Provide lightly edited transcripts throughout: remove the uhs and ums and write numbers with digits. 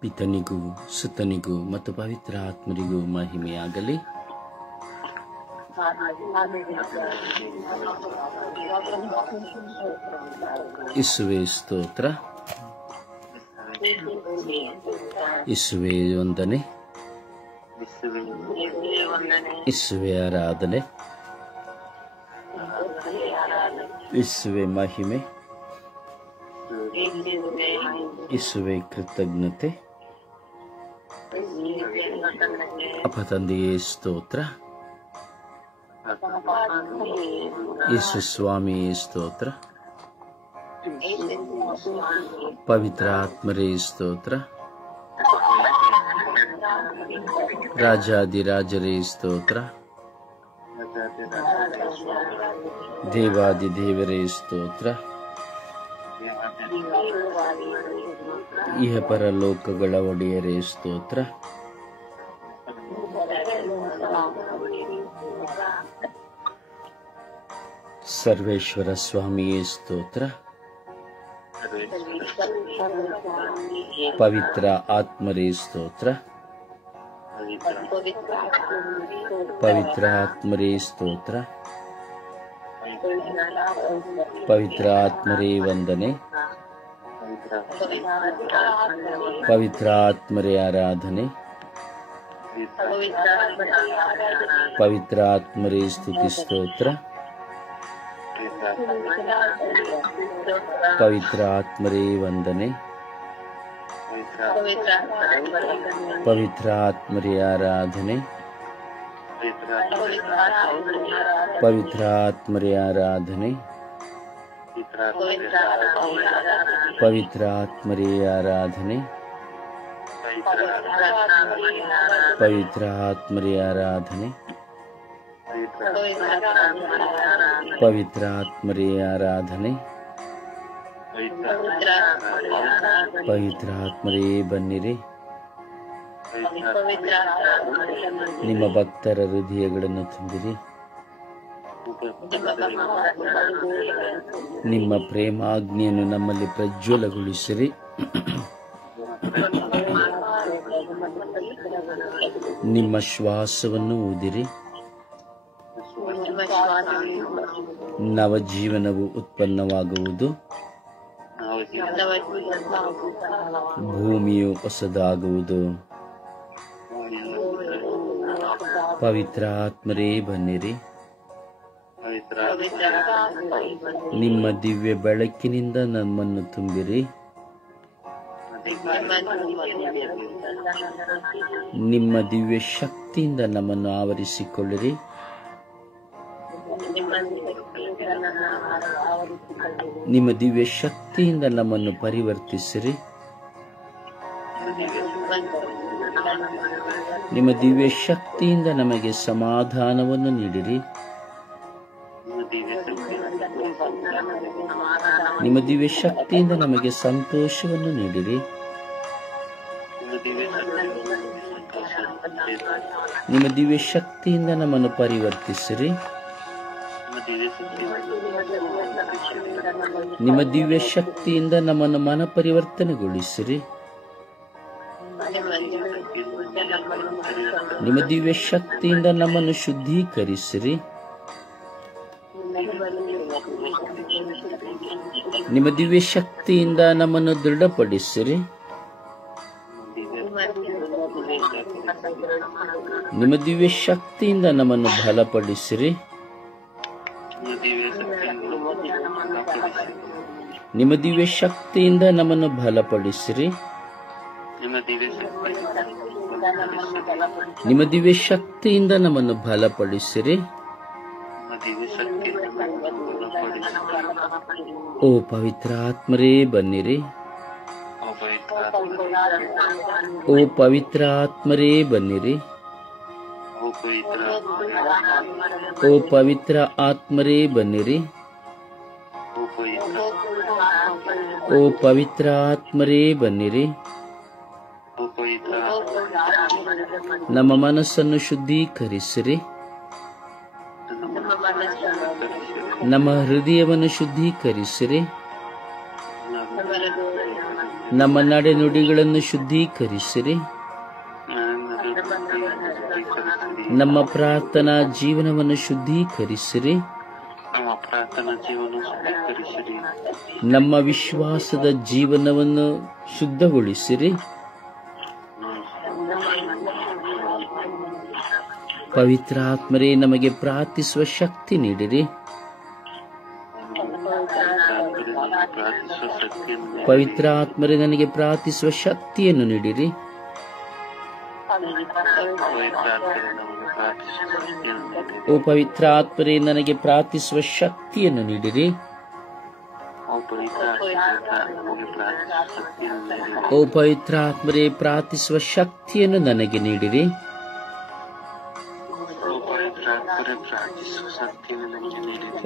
ಪಿತನಿಗೂ ಸುತನಿಗೂ ಮತ್ತು ಪವಿತ್ರ ಆತ್ಮರಿಗೂ ಮಹಿಮೆಯಾಗಲಿ. ಯೇಸುವೇ ಸ್ತೋತ್ರ, ಯೇಸುವೇ ವಂದನೆ, ಯೇಸುವೇ ಆರಾಧನೆ, ಯೇಸುವೇ ಮಹಿಮೆ, ಯೇಸುವೇ ಕೃತಜ್ಞತೆ. ಅಪ್ಪ ತಂದೆಯೇ ಸ್ತೋತ್ರ, ಯೇಸು ಸ್ವಾಮಿಯೇ ಸ್ತೋತ್ರ, ಪವಿತ್ರ ಆತ್ಮರೇ ಸ್ತೋತ್ರ, ರಾಜಾದಿರಾಜರೇ ಸ್ತೋತ್ರ, ದೇವಾದಿದೇವರೇ ಸ್ತೋತ್ರ, ಇಹ ಪರಲೋಕಗಳ ಒಡೆಯರೇ ಸ್ತೋತ್ರ, ಸರ್ವೇಶ್ವರ ಸ್ವಾಮಿಯೇ ಸ್ತೋತ್ರ, ಪವಿತ್ರ ಆತ್ಮರೇ ಸ್ತೋತ್ರ, ಪವಿತ್ರ ಆತ್ಮರೇ ಸ್ತೋತ್ರ, ಪವಿತ್ರ ಆತ್ಮರೇ ವಂದನೆ, ಪವಿತ್ರ ಆತ್ಮರೇ ಆರಾಧನೆ, ಪವಿತ್ರ ಆತ್ಮರೇ ಸ್ತುತಿ ಸ್ತೋತ್ರ, ಪವಿತ್ರ ಆತ್ಮರೇ ವಂದನೆ, ಪವಿತ್ರ ಆತ್ಮರೇ ಆರಾಧನೆ, ಪವಿತ್ರ ಆತ್ಮರೇ ಆರಾಧನೆ, ಪವಿತ್ರ ಆತ್ಮರೇ ಆರಾಧನೆ, ಪವಿತ್ರ ಆತ್ಮರೇ ಆರಾಧನೆ, ಪವಿತ್ರ ಆತ್ಮರೇ ಆರಾಧನೆ, ಪವಿತ್ರ ಆತ್ಮರೇ ಬನ್ನಿರಿ. ನಿಮ್ಮ ಭಕ್ತರ ಹೃದಯಗಳನ್ನು ತುಂಬಿರಿ. ನಿಮ್ಮ ಪ್ರೇಮಾಗ್ನಿಯನ್ನು ನಮ್ಮಲ್ಲಿ ಪ್ರಜ್ವಲಗೊಳಿಸಿರಿ. ನಿಮ್ಮ ಶ್ವಾಸವನ್ನು ಊದಿರಿ. ನವಜೀವನವು ಉತ್ಪನ್ನವಾಗುವುದು. ಭೂಮಿಯು ಹೊಸದಾಗುವುದು. ಪವಿತ್ರ ಆತ್ಮರೇ ಬನ್ನಿರಿ. ನಿಮ್ಮ ದಿವ್ಯ ಬೆಳಕಿನಿಂದ ನಮ್ಮನ್ನು ತುಂಬಿರಿ. ನಿಮ್ಮ ದಿವ್ಯ ಶಕ್ತಿಯಿಂದ ನಮ್ಮನ್ನು ಆವರಿಸಿಕೊಳ್ಳಿರಿ. ನಿಮ್ಮ ದಿವ್ಯ ಶಕ್ತಿಯಿಂದ ನಮ್ಮನ್ನು ಪರಿವರ್ತಿಸಿರಿ. ನಿಮ್ಮ ದಿವ್ಯ ಶಕ್ತಿಯಿಂದ ನಮಗೆ ಸಮಾಧಾನವನ್ನು ನೀಡಿರಿ. ನಿಮ್ಮ ದಿವ್ಯ ಶಕ್ತಿಯಿಂದ ನಮಗೆ ಸಂತೋಷವನ್ನು ನೀಡಿರಿ. ನಿಮ್ಮ ದಿವ್ಯ ಶಕ್ತಿಯಿಂದ ನಮ್ಮನ್ನು ಪರಿವರ್ತಿಸಿರಿ. ನಿಮ್ಮ ದಿವ್ಯ ಶಕ್ತಿಯಿಂದ ನಮ್ಮನ್ನು ಮನ ಪರಿವರ್ತನೆಗೊಳಿಸಿರಿ. ನಿಮ್ಮ ದಿವ್ಯ ಶಕ್ತಿಯಿಂದ ನಮ್ಮನ್ನು ಶುದ್ಧೀಕರಿಸಿರಿ. ನಿಮ್ಮ ದಿವ್ಯ ಶಕ್ತಿಯಿಂದ ನಮ್ಮನ್ನು ದೃಢಪಡಿಸಿರಿ. ನಿಮ್ಮ ದಿವ್ಯ ಶಕ್ತಿಯಿಂದ ನಮ್ಮನ್ನು ಬಲಪಡಿಸಿರಿ. ನಿಮ್ಮ ದಿವ್ಯ ಶಕ್ತಿಯಿಂದ ನಮ್ಮನ್ನು ಬಲಪಡಿಸಿರಿ. ನಿಮ್ಮ ದಿವ್ಯ ಶಕ್ತಿಯಿಂದ ನಮ್ಮನ್ನು ಬಲಪಡಿಸಿರಿ. ಓ ಪವಿತ್ರ ಆತ್ಮರೇ ಬನ್ನಿರಿ. ಓ ಪವಿತ್ರ ಆತ್ಮರೇ ಬನ್ನಿರಿ. ಓ ಪವಿತ್ರ ಆತ್ಮರೇ ಬನ್ನಿರಿ. ಓ ಪವಿತ್ರ ಆತ್ಮರೇ ಬನ್ನಿರಿ. ನಮ್ಮ ಮನಸ್ಸನ್ನು ಶುದ್ಧೀಕರಿಸಿರಿ. ನಮ್ಮ ಹೃದಯವನ್ನು ಶುದ್ಧೀಕರಿಸಿರಿ. ನಮ್ಮ ನಡೆನುಡಿಗಳನ್ನು ಶುದ್ಧೀಕರಿಸಿರಿ. ನಮ್ಮ ಪ್ರಾರ್ಥನಾ ಜೀವನವನ್ನು ಶುದ್ಧೀಕರಿಸಿರಿ. ನಮ್ಮ ವಿಶ್ವಾಸದ ಜೀವನವನ್ನು ಶುದ್ಧಗೊಳಿಸಿರಿ. ಪವಿತ್ರಾತ್ಮರೇ, ನಮಗೆ ಪ್ರಾರ್ಥಿಸುವ ಶಕ್ತಿ ನೀಡಿರಿ. ಪವಿತ್ರಾತ್ಮರೇ, ನನಗೆ ಪ್ರಾರ್ಥಿಸುವ ಶಕ್ತಿಯನ್ನು ನೀಡಿರಿ. ಓ ಪವಿತ್ರಾತ್ಮರೇ, ನನಗೆ ಪ್ರಾರ್ಥಿಸುವ ಶಕ್ತಿಯನ್ನು ನೀಡಿರಿ. ಓ ಪವಿತ್ರಾತ್ಮರೇ, ಪ್ರಾರ್ಥಿಸುವ ಶಕ್ತಿಯನ್ನು ನನಗೆ ನೀಡಿರಿ.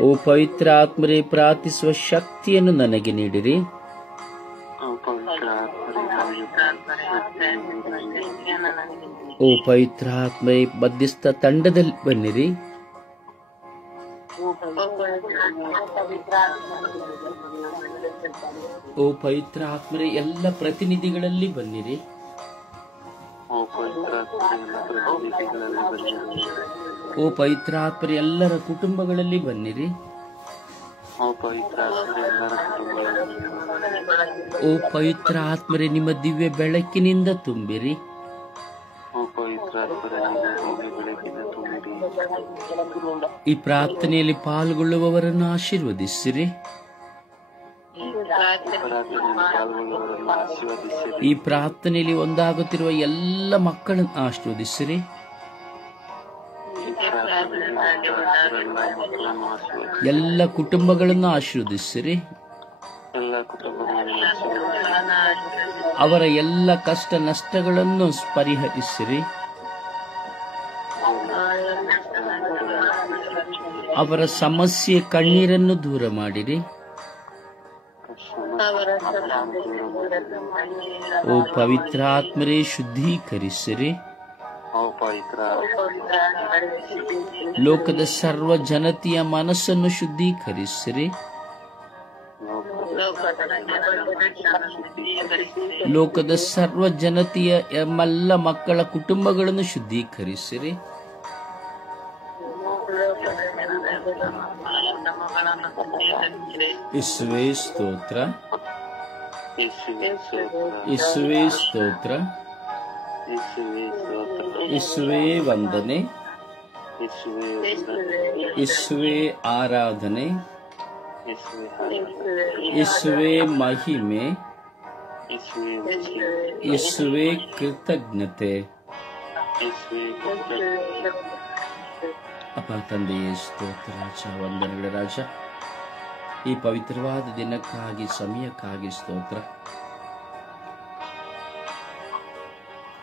ಓ ಪವಿತ್ರಾತ್ಮರೇ, ಪ್ರಾರ್ಥಿಸುವ ಶಕ್ತಿಯನ್ನು ನನಗೆ ನೀಡಿರಿ. ಓ ಪವಿತ್ರಾತ್ಮರೇ, ಮಧ್ಯಸ್ಥ ತಂಡದಲ್ಲಿ ಬನ್ನಿರಿ. ಓ ಪವಿತ್ರಾತ್ಮರೇ, ಎಲ್ಲ ಪ್ರತಿನಿಧಿಗಳಲ್ಲಿ ಬನ್ನಿರಿ. ಓ ಪವಿತ್ರಾತ್ಮರೇ, ಎಲ್ಲರ ಕುಟುಂಬಗಳಲ್ಲಿ ಬನ್ನಿರಿ. ಓ ಪವಿತ್ರಾತ್ಮರೇ, ನಿಮ್ಮ ದಿವ್ಯ ಬೆಳಕಿನಿಂದ ತುಂಬಿರಿ. ಈ ಪ್ರಾರ್ಥನೆಯಲ್ಲಿ ಪಾಲ್ಗೊಳ್ಳುವವರನ್ನು ಆಶೀರ್ವದಿಸಿರಿ. ಈ ಪ್ರಾರ್ಥನೆಯಲ್ಲಿ ಒಂದಾಗುತ್ತಿರುವ ಎಲ್ಲ ಮಕ್ಕಳನ್ನು ಆಶೀರ್ವದಿಸಿರಿ. ಎಲ್ಲ ಕುಟುಂಬಗಳನ್ನು ಆಶೀರ್ವದಿಸಿರಿ. ಅವರ ಎಲ್ಲ ಕಷ್ಟ ನಷ್ಟಗಳನ್ನು ಪರಿಹರಿಸಿರಿ. ಅವರ ಸಮಸ್ಯೆ ಕಣ್ಣೀರನ್ನು ದೂರ ಮಾಡಿರಿ. ಓ ಪವಿತ್ರಾತ್ಮರೇ, ಶುದ್ಧೀಕರಿಸಿರಿ. ಲೋಕದ ಸರ್ವ ಜನತೆಯ ಮನಸ್ಸನ್ನು ಶುದ್ಧೀಕರಿಸಿರಿ. ಲೋಕದ ಸರ್ವ ಜನತೆಯ ಎಲ್ಲ ಮಕ್ಕಳ ಕುಟುಂಬಗಳನ್ನು ಶುದ್ಧೀಕರಿಸಿರಿ. ಯೇಸುವೇ ಸ್ತೋತ್ರ, ಯೇಸುವೇ ಸ್ತೋತ್ರ, ಯೇಸುವೇ ವಂದನೆ, ಯೇಸುವೇ ಆರಾಧನೆ, ಯೇಸುವೇ ಮಹಿಮೆ, ಯೇಸುವೇ ಕೃತಜ್ಞತೆ. ಅಪ್ಪ ತಂದೆಯೇ ಸ್ತೋತ್ರ ರಾಜ, ವಂದನೆಗಳ ರಾಜ. ಈ ಪವಿತ್ರವಾದ ದಿನಕ್ಕಾಗಿ, ಸಮಯಕ್ಕಾಗಿ ಸ್ತೋತ್ರ.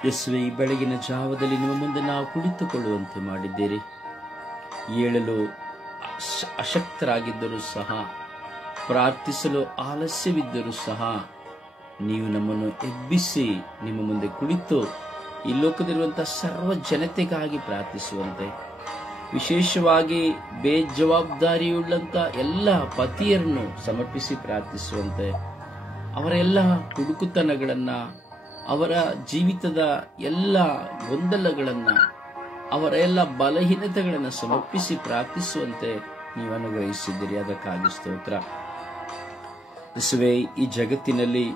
ಯೇಸುವೇ, ಈ ಬೆಳಗಿನ ಜಾವದಲ್ಲಿ ನಿಮ್ಮ ಮುಂದೆ ನಾವು ಕುಳಿತುಕೊಳ್ಳುವಂತೆ ಮಾಡಿದ್ದೀರಿ. ಏಳಲು ಅಶಕ್ತರಾಗಿದ್ದರೂ ಸಹ, ಪ್ರಾರ್ಥಿಸಲು ಆಲಸ್ಯವಿದ್ದರೂ ಸಹ ನೀವು ನಮ್ಮನ್ನು ಎಬ್ಬಿಸಿ ನಿಮ್ಮ ಮುಂದೆ ಕುಳಿತು ಈ ಲೋಕದಲ್ಲಿರುವಂತಹ ಸರ್ವ ಜನತೆಗಾಗಿ ಪ್ರಾರ್ಥಿಸುವಂತೆ, ವಿಶೇಷವಾಗಿ ಬೇಜವಾಬ್ದಾರಿಯುಳ್ಳಂತ ಎಲ್ಲ ಪತಿಯರನ್ನು ಸಮರ್ಪಿಸಿ ಪ್ರಾರ್ಥಿಸುವಂತೆ, ಅವರ ಎಲ್ಲ ಹುಡುಕುತನಗಳನ್ನ, ಅವರ ಜೀವಿತದ ಎಲ್ಲ ಗೊಂದಲಗಳನ್ನ, ಅವರ ಎಲ್ಲ ಬಲಹೀನತೆಗಳನ್ನು ಸಮರ್ಪಿಸಿ ಪ್ರಾರ್ಥಿಸುವಂತೆ ನೀವು ಅನುಗ್ರಹಿಸಿದ್ದೀರಿ. ಅದಕ್ಕಾಗಿ ಸ್ತೋತ್ರ. ಯೇಸುವೇ, ಈ ಜಗತ್ತಿನಲ್ಲಿ,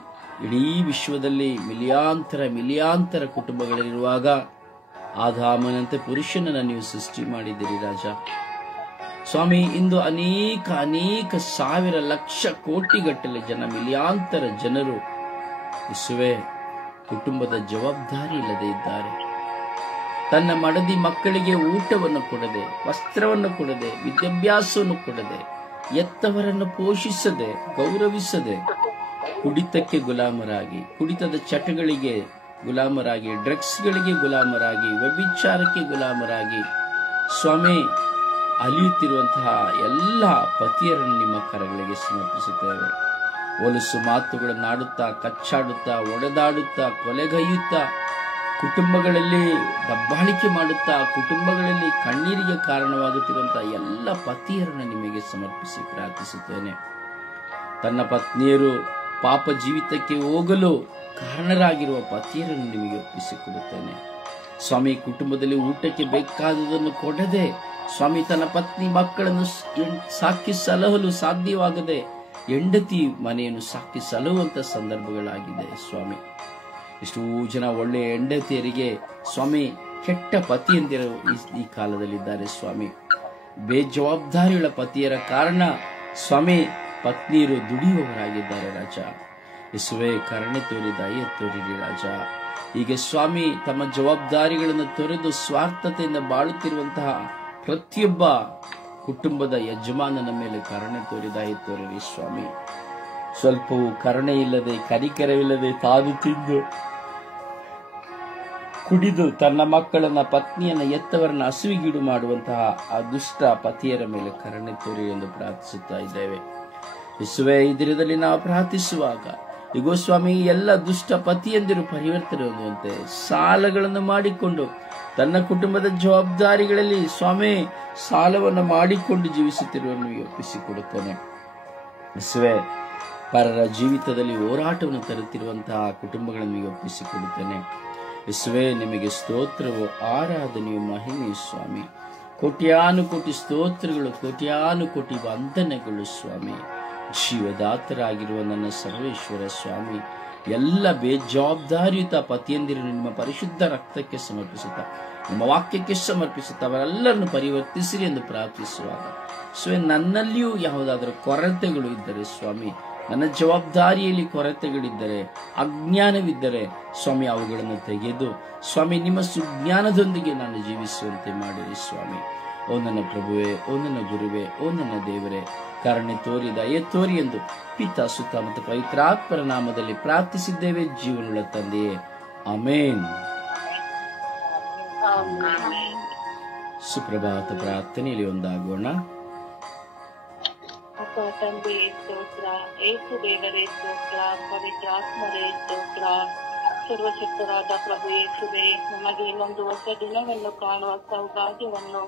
ಇಡೀ ವಿಶ್ವದಲ್ಲಿ ಮಿಲಿಯಾಂತರ ಕುಟುಂಬಗಳಿರುವಾಗ ಆದಾಮನಂತೆ ಪುರುಷನನ್ನು ನೀವು ಸೃಷ್ಟಿ ಮಾಡಿದ್ದೀರಿ ರಾಜ. ಸ್ವಾಮಿ, ಇಂದು ಅನೇಕ ಸಾವಿರ ಲಕ್ಷ ಕೋಟಿಗಟ್ಟಲೆ ಮಿಲಿಯಾಂತರ ಜನರು ಯೇಸುವೇ ಕುಟುಂಬದ ಜವಾಬ್ದಾರಿ ಇಲ್ಲದೆ ಇದ್ದಾರೆ. ತನ್ನ ಮಡದಿ ಮಕ್ಕಳಿಗೆ ಊಟವನ್ನು ಕೊಡದೆ, ವಸ್ತ್ರವನ್ನು ಕೊಡದೆ, ವಿದ್ಯಾಭ್ಯಾಸವನ್ನು ಕೊಡದೆ, ಎತ್ತವರನ್ನು ಪೋಷಿಸದೆ, ಗೌರವಿಸದೆ, ಕುಡಿತಕ್ಕೆ ಗುಲಾಮರಾಗಿ, ಕುಡಿತದ ಚಟಗಳಿಗೆ ಗುಲಾಮರಾಗಿ, ಡ್ರಗ್ಸ್ಗಳಿಗೆ ಗುಲಾಮರಾಗಿ, ವ್ಯಭಿಚಾರಕ್ಕೆ ಗುಲಾಮರಾಗಿ ಸ್ವಾಮಿ ಅಲಿಯುತ್ತಿರುವಂತಹ ಎಲ್ಲ ಪತಿಯರನ್ನು ನಿಮ್ಮ ಕರಗಳಿಗೆ ಸಮರ್ಪಿಸುತ್ತೇವೆ. ಹೊಲಸು ಮಾತುಗಳನ್ನಾಡುತ್ತಾ, ಕಚ್ಚಾಡುತ್ತಾ, ಒಡೆದಾಡುತ್ತಾ, ಕೊಲೆಗೈಯುತ್ತಾ, ಕುಟುಂಬಗಳಲ್ಲಿ ದಬ್ಬಾಳಿಕೆ ಮಾಡುತ್ತಾ, ಕುಟುಂಬಗಳಲ್ಲಿ ಕಣ್ಣೀರಿಗೆ ಕಾರಣವಾಗುತ್ತಿರುವಂತಹ ಎಲ್ಲ ಪತಿಯರನ್ನು ನಿಮಗೆ ಸಮರ್ಪಿಸಿ ಪ್ರಾರ್ಥಿಸುತ್ತೇನೆ. ತನ್ನ ಪತ್ನಿಯರು ಪಾಪ ಜೀವಿತಕ್ಕೆ ಹೋಗಲು ಕಾರಣರಾಗಿರುವ ಪತಿಯರನ್ನು ನಿಮಗೆ ಒಪ್ಪಿಸಿಕೊಡುತ್ತೇನೆ ಸ್ವಾಮಿ. ಕುಟುಂಬದಲ್ಲಿ ಊಟಕ್ಕೆ ಬೇಕಾದುದನ್ನು ಕೊಡದೆ ಸ್ವಾಮಿ ತನ್ನ ಪತ್ನಿ ಮಕ್ಕಳನ್ನು ಸಾಕಿ ಸಲಹಲು ಸಾಧ್ಯವಾಗದೆ ಹೆಂಡತಿ ಮನೆಯನ್ನು ಸಾಕಿ ಸಲಹುವಂತ ಸಂದರ್ಭಗಳಾಗಿದೆ ಸ್ವಾಮಿ. ಎಷ್ಟೋ ಜನ ಒಳ್ಳೆಯ ಹೆಂಡತಿಯರಿಗೆ ಸ್ವಾಮಿ ಕೆಟ್ಟ ಪತಿಯಂದಿರು ಈ ಕಾಲದಲ್ಲಿದ್ದಾರೆ ಸ್ವಾಮಿ. ಬೇಜವಾಬ್ದಾರಿಯುಳ್ಳ ಪತಿಯರ ಕಾರಣ ಸ್ವಾಮಿ ಪತ್ನಿಯರು ದುಡಿಯುವವರಾಗಿದ್ದಾರೆ ರಾಜ. ಯೇಸುವೆ ಕರುಣೆ ತೋರಿ ದಯೆ ತೋರಿರಿ ರಾಜ. ಹೀಗೆ ಸ್ವಾಮಿ ತಮ್ಮ ಜವಾಬ್ದಾರಿಗಳನ್ನು ತೊರೆದು ಸ್ವಾರ್ಥತೆಯಿಂದ ಬಾಳುತ್ತಿರುವಂತಹ ಪ್ರತಿಯೊಬ್ಬ ಕುಟುಂಬದ ಯಜಮಾನನ ಮೇಲೆ ಕರುಣೆ ತೋರಿ ದಯೆ ತೋರಿರಿ ಸ್ವಾಮಿ. ಸ್ವಲ್ಪವೂ ಕರುಣೆ ಇಲ್ಲದೆ ಕನಿಕರವಿಲ್ಲದೆ ತಾನು ತಿಂದು ಕುಡಿದು ತನ್ನ ಮಕ್ಕಳನ್ನ ಪತ್ನಿಯನ್ನ ಎತ್ತವರನ್ನ ಹಸುವಿಗೀಡು ಮಾಡುವಂತಹ ಆ ದುಷ್ಟ ಪತಿಯರ ಮೇಲೆ ಕರುಣೆ ತೋರಿ ಎಂದು ಪ್ರಾರ್ಥಿಸುತ್ತಾ ಇದ್ದೇವೆ. ಯೇಸುವೆ ಈ ದಿನದಲ್ಲಿ ನಾವು ಪ್ರಾರ್ಥಿಸುವಾಗ ಈಗ ಸ್ವಾಮಿ ಎಲ್ಲ ದುಷ್ಟ ಪತಿಯಂದಿರು ಪರಿವರ್ತನೆ ಹೊಂದುವಂತೆ ಸಾಲಗಳನ್ನು ಮಾಡಿಕೊಂಡು ತನ್ನ ಕುಟುಂಬದ ಜವಾಬ್ದಾರಿಗಳಲ್ಲಿ ಸ್ವಾಮಿ ಸಾಲವನ್ನು ಮಾಡಿಕೊಂಡು ಜೀವಿಸುತ್ತಿರುವವರನ್ನು ಒಪ್ಪಿಸಿಕೊಡುತ್ತಾನೆ. ಯೇಸುವೆ ಪರರ ಜೀವಿತದಲ್ಲಿ ಹೋರಾಟವನ್ನು ತರುತ್ತಿರುವಂತಹ ಕುಟುಂಬಗಳನ್ನು ಒಪ್ಪಿಸಿಕೊಡುತ್ತೇನೆ. ಯೇಸುವೆ ನಿಮಗೆ ಸ್ತೋತ್ರವು ಆರಾಧನೆಯು ಮಹಿಮೆಯು ಸ್ವಾಮಿ. ಕೋಟ್ಯಾನುಕೋಟಿ ಸ್ತೋತ್ರಗಳು ಕೋಟ್ಯಾನುಕೋಟಿ ವಂದನೆಗಳು ಸ್ವಾಮಿ. ಜೀವದಾತರಾಗಿರುವ ನನ್ನ ಸರ್ವೇಶ್ವರ ಸ್ವಾಮಿ ಎಲ್ಲ ಬೇಜವಾಬ್ದಾರಿಯುತ ಪತಿಯಂದಿರನ್ನು ನಿಮ್ಮ ಪರಿಶುದ್ಧ ರಕ್ತಕ್ಕೆ ಸಮರ್ಪಿಸುತ್ತಾ ನಿಮ್ಮ ವಾಕ್ಯಕ್ಕೆ ಸಮರ್ಪಿಸುತ್ತಾ ಅವರೆಲ್ಲರನ್ನು ಪರಿವರ್ತಿಸಿರಿ ಎಂದು ಪ್ರಾರ್ಥಿಸುವಾಗ ಸ್ವಾಮಿ ನನ್ನಲ್ಲಿಯೂ ಯಾವುದಾದರೂ ಕೊರತೆಗಳು ಇದ್ದರೆ ಸ್ವಾಮಿ, ನನ್ನ ಜವಾಬ್ದಾರಿಯಲ್ಲಿ ಕೊರತೆಗಳಿದ್ದರೆ ಅಜ್ಞಾನವಿದ್ದರೆ ಸ್ವಾಮಿ ಅವುಗಳನ್ನು ತೆಗೆದು ಸ್ವಾಮಿ ನಿಮ್ಮ ಸುಜ್ಞಾನದೊಂದಿಗೆ ನಾನು ಜೀವಿಸುವಂತೆ ಮಾಡಿರಿ ಸ್ವಾಮಿ. ಓ ನನ್ನ ಪ್ರಭುವೆ, ಓ ನನ್ನ ಗುರುವೆ, ಓ ನನ್ನ ದೇವರೇ, ಕರುಣೆ ತೋರಿ ದಯೆ ತೋರಿ ಎಂದು ಪಿತಾ ಸುತ್ತ ಮತ್ತು ಪವಿತ್ರಾತ್ಮರ ನಾಮದಲ್ಲಿ ಪ್ರಾರ್ಥಿಸಿದ್ದೇವೆ ಜೀವನವುಳ್ಳ ತಂದೆಯೇ, ಆಮೇನ್. ಸುಪ್ರಭಾತ ಪ್ರಾರ್ಥನೆಯಲ್ಲಿ ಒಂದಾಗೋಣ. ಅಪ್ಪ ತಂದೆ ಸ್ತೋತ್ರ, ಏಸು ದೇವರೇ ಸ್ತೋತ್ರ, ಪವಿತ್ರಾತ್ಮರೇ ಸ್ತೋತ್ರ. ಸರ್ವಶಕ್ತರಾದ ಪ್ರಭು ಯೇಸುವೆ, ನಮಗೆ ಇನ್ನೊಂದು ಹೊಸ ದಿನವನ್ನು ಕಾಣುವ ಸೌಭಾಗ್ಯವನ್ನು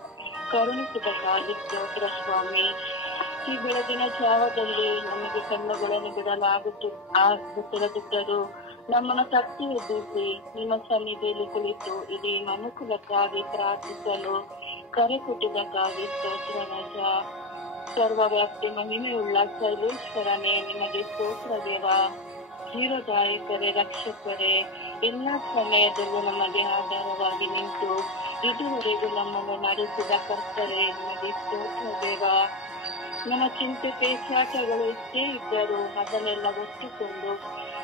ಕರುಣಿಸಿದಕ್ಕಾಗಿ ಸ್ತೋತ್ರ ಸ್ವಾಮಿ. ಈ ಬೆಳಗಿನ ಜಾವದಲ್ಲಿ ನಮಗೆ ಕಣ್ಣುಗಳನ್ನು ಬಿಡಲಾಗುತ್ತಿರದಿದ್ದರೂ ನಮ್ಮನ್ನು ತಟ್ಟಿ ಎಬ್ಬಿಸಿ ನಿಮ್ಮ ಸನ್ನಿಧಿಯಲ್ಲಿ ಕುಳಿತು ಇಡೀ ಮನುಕುಲಕ್ಕಾಗಿ ಪ್ರಾರ್ಥಿಸಲು ಕರೆ ಕೊಟ್ಟಿದ್ದಕ್ಕಾಗಿ ಸ್ತೋತ್ರ ರಾಜ. ಸರ್ವವ್ಯಾಪ್ತಿ ಮಹಿಮೆಯುಳ್ಳ ಸರ್ವೇಶ್ವರನೇ ನಿಮಗೆ ಸ್ತೋತ್ರ ದೇವ. ಜೀವದಾಯಕರೇ, ರಕ್ಷಕರೇ, ಎಲ್ಲ ಸಮಯದಲ್ಲೂ ನಮಗೆ ಆಧಾರವಾಗಿ ನಿಂತು ಇದುವರೆಗೂ ನಮ್ಮನ್ನು ನಡೆಸಿದ ಕರ್ತರೇ ನಿಮಗೆ ಸ್ತೋತ್ರ ದೇವ. ನಮ್ಮ ಚಿಂತೆ ಪೇಚಾಟಗಳು ಎಷ್ಟೇ ಇದ್ದರೂ ಅದನ್ನೆಲ್ಲ ಒತ್ತುಕೊಂಡು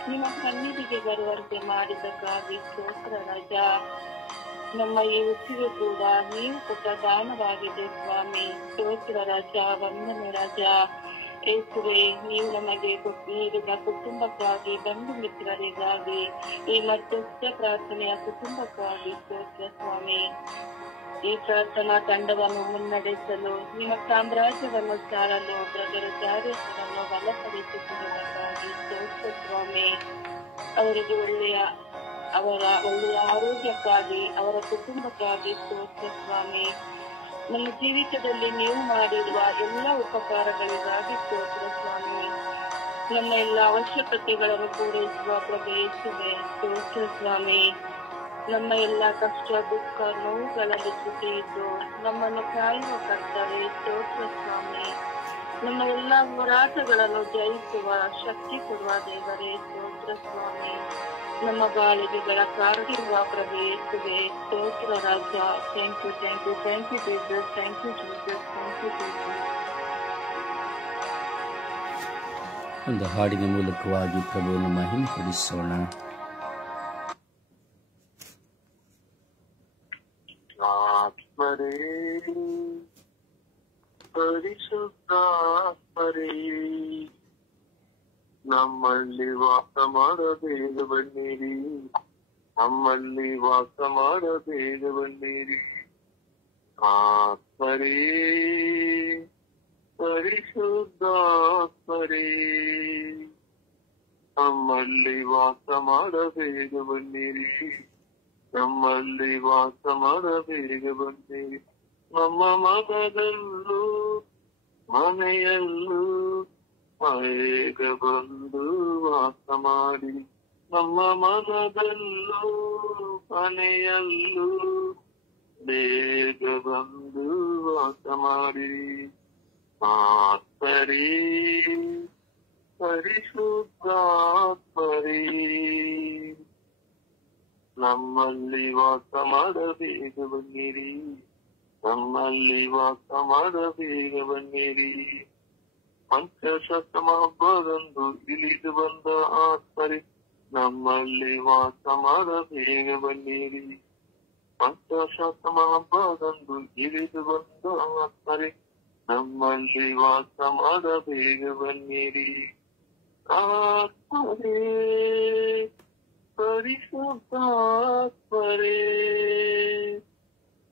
ನಿಮ್ಮ ಸನ್ನಿಧಿಗೆ ಬರುವಂತೆ ಮಾಡಿದ್ದಕ್ಕಾಗಿ ಸ್ತೋತ್ರ ರಾಜ. ನಮ್ಮ ಈ ಉಸಿರು ಕೂಡ ನೀವು ಕೊಟ್ಟ ದಾನವಾಗಿದೆ ಸ್ವಾಮಿ. ಸ್ತೋತ್ರ ರಾಜ, ವಂದನೆ ರಾಜ. ಏಸುವೆ, ನೀವು ನಮಗೆ ನೀಡಿದ ಕುಟುಂಬಕ್ಕಾಗಿ, ಬಂಧು ಮಿತ್ರರಿಗಾಗಿ, ಈ ಮಧ್ಯಸ್ಥ ಪ್ರಾರ್ಥನೆಯ ಕುಟುಂಬಕ್ಕಾಗಿ ಸ್ತೋತ್ರ ಸ್ವಾಮಿ. ಈ ಪ್ರಾರ್ಥನಾ ತಂಡವನ್ನು ಮುನ್ನಡೆಸಲು, ನಿಮ್ಮ ಸಾಮ್ರಾಜ್ಯವನ್ನು ಸಾರಲು ಬ್ರದರ್ ಜಾರೇಶ್ವರನ್ನು ಬಲಪಡಿಸಿರುವುದಕ್ಕಾಗಿ ಸ್ತೋತ್ರ ಸ್ವಾಮಿ. ಅವರಿಗೆ ಅವರ ಒಳ್ಳೆಯ ಆರೋಗ್ಯಕ್ಕಾಗಿ, ಅವರ ಕುಟುಂಬಕ್ಕಾಗಿ ಸ್ತೋತ್ರ ಸ್ವಾಮಿ. ನಮ್ಮ ಜೀವಿತದಲ್ಲಿ ನೀವು ಮಾಡಿರುವ ಎಲ್ಲ ಉಪಕಾರಗಳಿಗಾಗಿ ಸ್ತೋತ್ರ ಸ್ವಾಮಿ. ನಮ್ಮ ಎಲ್ಲ ಅವಶ್ಯಕತೆಗಳನ್ನು ಪೂರೈಸುವ ಪ್ರಭು ಯೇಸುವೆ ಸ್ತೋತ್ರ ಸ್ವಾಮಿ. ನಮ್ಮ ಎಲ್ಲ ಕಷ್ಟ, ದುಃಖ, ನೋವುಗಳಲ್ಲಿ ಜೊತೆ ಇದ್ದು ನಮ್ಮನ್ನು ಕಾಯುವ ಕರ್ತವೇ ಸ್ತೋತ್ರ ಸ್ವಾಮಿ. ನಮ್ಮ ಎಲ್ಲ ಹೋರಾಟಗಳನ್ನು ಜಯಿಸುವ ಶಕ್ತಿ ಕೊಡುವ ದೇವರೇ ಸ್ತೋತ್ರ ಸ್ವಾಮಿ. ನಮ್ಮ ಬಾಳಿಗೆ ಬೆಳಕಾಗಿರುವ ಪ್ರಭು ಯೇಸುವೆ ಸ್ತೋತ್ರ ರಾಜ. Thank you, thank you, thank you Jesus, thank you Jesus, thank you Jesus. ಒಂದು ಹಾಡಿನ ಮೂಲಕವಾಗಿ ಪ್ರಭುವನ್ನು ಮಹಿಮೆಪಡಿಸೋಣ. ಆತ್ಮರೇ, ಪರಿಶುದ್ಧಾತ್ಮರೇ, ನಮ್ಮಲ್ಲಿ ವಾಸ ಮಾಡಬೇಗ ಬನ್ನಿರಿ, ನಮ್ಮಲ್ಲಿ ವಾಸ ಮಾಡಬೇಗ ಬನ್ನಿರಿ. ಆತ್ಮರೇ, ಪರಿಶುದ್ಧಾತ್ಮರೇ, ನಮ್ಮಲ್ಲಿ ವಾಸ ಮಾಡಬೇಗ ಬನ್ನಿರಿ, ನಮ್ಮಲ್ಲಿ ವಾಸ ಮಾಡಬೇಗ ಬನ್ನಿರಿ. ನಮ್ಮ ಮನದಲ್ಲೂ ಮನೆಯಲ್ಲೂ ಬೇಗ ಬಂದು ವಾಸ ಮಾಡಿ ನಮ್ಮ ಮನದಲ್ಲೂ ಮನೆಯಲ್ಲೂ ಬೇಗ ಬಂದು ವಾಸ ಮಾಡಿ ಆತ್ಮರೇ ಪರಿಶುದ್ಧಾತ್ಮರೇ ನಮ್ಮಲ್ಲಿ ವಾಸ ಮಾಡ ಬೇಗ ಬನ್ನಿರಿ ನಮ್ಮಲ್ಲಿ ವಾಸ ಮಾಡ ಬೇಗ ಬನ್ನಿರಿ ಪಂಚಶತಮ ಹಬ್ಬದಂದು ಇಳಿದು ಬಂದ ಆತ್ಮರೇ ನಮ್ಮಲ್ಲಿ ವಾಸ ಮಾಡ ಬೇಗ ಬನ್ನಿರಿ ಪಂಚಶತಮ ಹಬ್ಬದಂದು ಇಳಿದು ಬಂದ ಆತ್ಮರೇ ನಮ್ಮಲ್ಲಿ ವಾಸ ಮಾಡ ಬೇಗ ಬನ್ನಿರಿ ಆತ್ಮರೇ ಪರಿಶುದ್ಧಾತ್ಮರೇ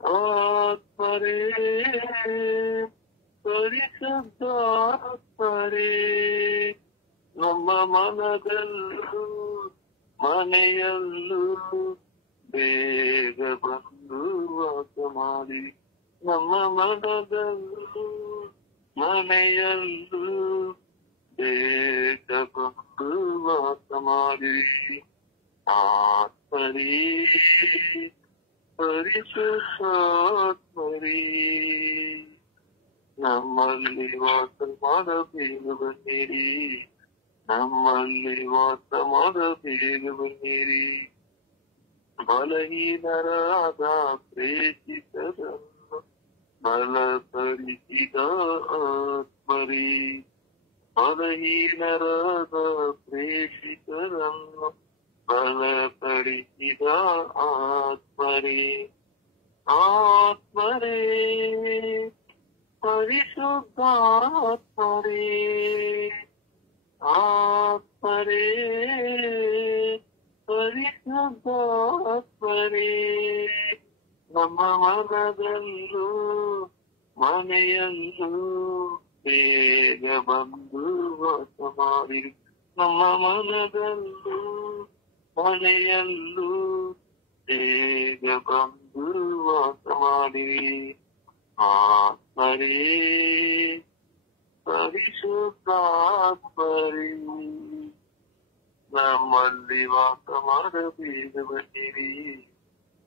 ಆತ್ಮರೇ ಪರಿಶುದ್ಧಾತ್ಮರೇ ನಮ್ಮ ಮನದಲ್ಲೂ ಮನೆಯಲ್ಲೂ ಬೇಗ ಬಂದು ವಾಸ ಮಾಡಿ ನಮ್ಮ ಮನದಲ್ಲೂ ಮನೆಯಲ್ಲೂ ಬೇಗ ಬಂದು ವಾಸ ಮಾಡಿ ಆತ್ಮರೇ ಪರಿಶುದ್ಧಾತ್ಮರೇ ನಮ್ಮಲ್ಲಿ ವಾಸ ಮಾಡ ಬೇಗ ಬನ್ನಿರಿ ನಮ್ಮಲ್ಲಿ ವಾಸ ಮಾಡ ಬೇಗ ಬನ್ನಿರಿ ಬಲಹೀನರಾದ ಪ್ರೇಷಿತರನ್ನು ಬಲಪಡಿಸಿದ ಆತ್ಮರೇ ಬಲಹೀನರಾದ ಪ್ರೇಷಿತರನ್ನು ಬಲಪಡಿಸಿದ ಆತ್ಮರೇ ಆತ್ಮರೇ ಪರಿಶುದ್ಧಾತ್ಮರೇ ಆತ್ಮರೇ ಪರಿಶುದ್ಧಾತ್ಮರೇ ನಮ್ಮ ಮನದಲ್ಲೂ ಮನೆಯಲ್ಲೂ ಬೇಗ ಬಂದು ವಾಸ ಮಾಡಿ ನಮ್ಮ ಮನದಲ್ಲೂ ಮನೆಯಲ್ಲೂ ಬೇಗ ಬಂದು ವಾಸ ಮಾಡಿ ಆತ್ಮರೇ ಪರಿಶುದ್ಧಾತ್ಮರೇ ನಮ್ಮಲ್ಲಿ ವಾಸ ಮಾಡ ಬೇಗ ಬನ್ನಿರಿ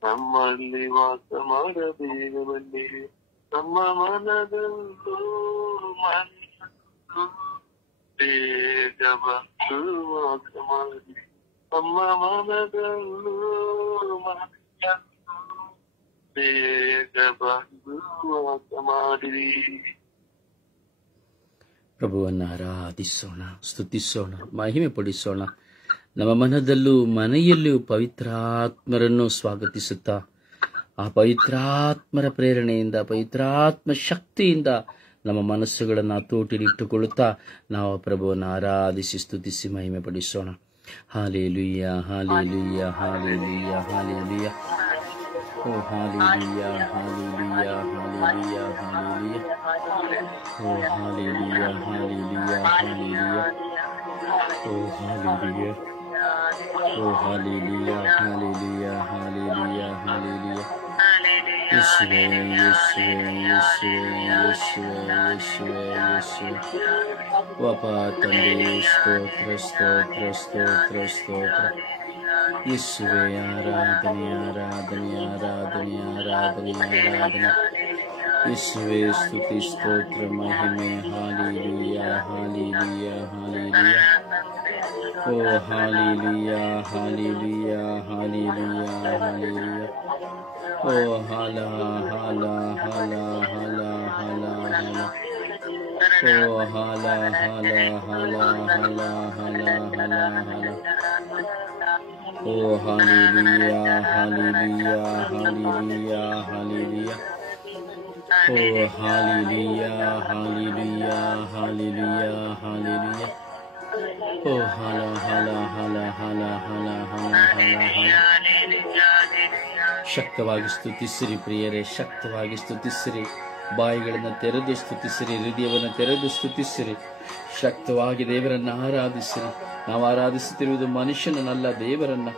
ನಮ್ಮಲ್ಲಿ ವಾಸ ಮಾಡ ಬೇಗ ಬನ್ನಿರಿ ನಮ್ಮ ಮನದಲ್ಲೂ ಮನೆಯಲ್ಲೂ ಬೇಗ ಬಂದು ವಾಸ ಮಾಡಿ ನಮ್ಮ ಮನದಲ್ಲೂ ಮನೆಯಲ್ಲೂ ಬೇಗ ಬಂದು ವಾಸ ಮಾಡಿರಿ. ಪ್ರಭುವನ್ನು ಆರಾಧಿಸೋಣ, ಸ್ತುತಿಸೋಣ, ಮಹಿಮೆ ಪಡಿಸೋಣ. ನಮ್ಮ ಮನದಲ್ಲೂ ಮನೆಯಲ್ಲಿಯೂ ಪವಿತ್ರಾತ್ಮರನ್ನು ಸ್ವಾಗತಿಸುತ್ತಾ ಆ ಪವಿತ್ರಾತ್ಮರ ಪ್ರೇರಣೆಯಿಂದ ಪವಿತ್ರಾತ್ಮ ಶಕ್ತಿಯಿಂದ ನಮ್ಮ ಮನಸ್ಸುಗಳನ್ನು ತೋಟಿಲಿಟ್ಟುಕೊಳ್ಳುತ್ತಾ ನಾವು ಪ್ರಭುವನ್ನು ಆರಾಧಿಸಿ ಸ್ತುತಿಸಿ ಮಹಿಮೆ ಪಡಿಸೋಣ. Hallelujah, hallelujah, hallelujah, hallelujah. ಓ ಹಾಲೆಲೂಯ, ಹಾಲೆಲೂಯ, ಹಾಲೆಲೂಯ, ಹಾಲೆಲೂಯ. ಓ ಹಾಲೆಲೂಯ, ಹಾಲೆಲೂಯ, ಹಾಲೆಲೂಯ. ಓ ಹಾಲೆಲೂಯ, ಓ ಹಾಲೆಲೂಯ, ಹಾಲೆಲೂಯ, ಹಾಲೆಲೂಯ, ಹಾಲೆಲೂಯ. ಯೇಸುವೇ, ಯೇಸುವೇ, ಯೇಸುವೇ, ಯೇಸುವೇ, ಯೇಸುವೇ, ಯೇಸುವೇ. ಅಪ್ಪ ತಂದೆ, ಸ್ತೋತ್ರ, ಸ್ತೋತ್ರ, ಸ್ತೋತ್ರ, ಸ್ತೋತ್ರ. ಯೇಸುವೇ, ಆರಾಧನೆ, ಆರಾಧನೆ, ಆರಾಧನೆ, ಆರಾಧನೆ, ಆರಾಧನೆ. ಯೇಸುವೇ, ಸ್ತುತಿ, ಸ್ತೋತ್ರ, ಮಹಿಮೆ. Hallelujah, hallelujah, hallelujah. ಓ ಹಾಲೆಲೂಯ, ಹಾಲೆಲೂಯ, ಹಾಲೆಲೂಯ, ಹಾಲೆಲೂಯ. ಓ ಹಾಲ, ಹಾಲ, ಹಾಲ, ಹಾಲ, ಹಾಲ, ಹಾಲ. ಓ ಹಾಲ, ಹಾಲ, ಹಾಲ, ಹಾಲ, ಹಾಲ, ಹಾಲ, ಹಾಲ. ಓ ಹಾಲೆಲೂಯ, ಹಾಲೆಲೂಯ, ಹಾಲೆಲೂಯ, ಹಾಲೆಲೂಯ. ಓ ಹಾಲೆಲೂಯ, ಹಾಲೆಲೂಯ, ಹಾಲೆಲೂಯ, ಹಾಲೆಲೂಯ. ಓ ಹಾಲ, ಹಾಲ, ಹಾಲ, ಹಾಲ, ಹಾಲ, ಹಾಲ, ಹಾಲ, ಹಾಲ. ಶಕ್ತವಾಗಿ ಸ್ತುತಿಸಿರಿ ಪ್ರಿಯರೇ, ಶಕ್ತವಾಗಿ ಸ್ತುತಿಸಿರಿ. ಬಾಯಿಗಳನ್ನು ತೆರೆದು ಸ್ತುತಿಸಿರಿ, ಹೃದಯವನ್ನು ತೆರೆದು ಸ್ತುತಿಸಿರಿ. ಶಕ್ತವಾಗಿ ದೇವರನ್ನು ಆರಾಧಿಸಿರಿ. ನಾವು ಆರಾಧಿಸುತ್ತಿರುವುದು ಮನುಷ್ಯನನ್ನಲ್ಲ, ದೇವರನ್ನ.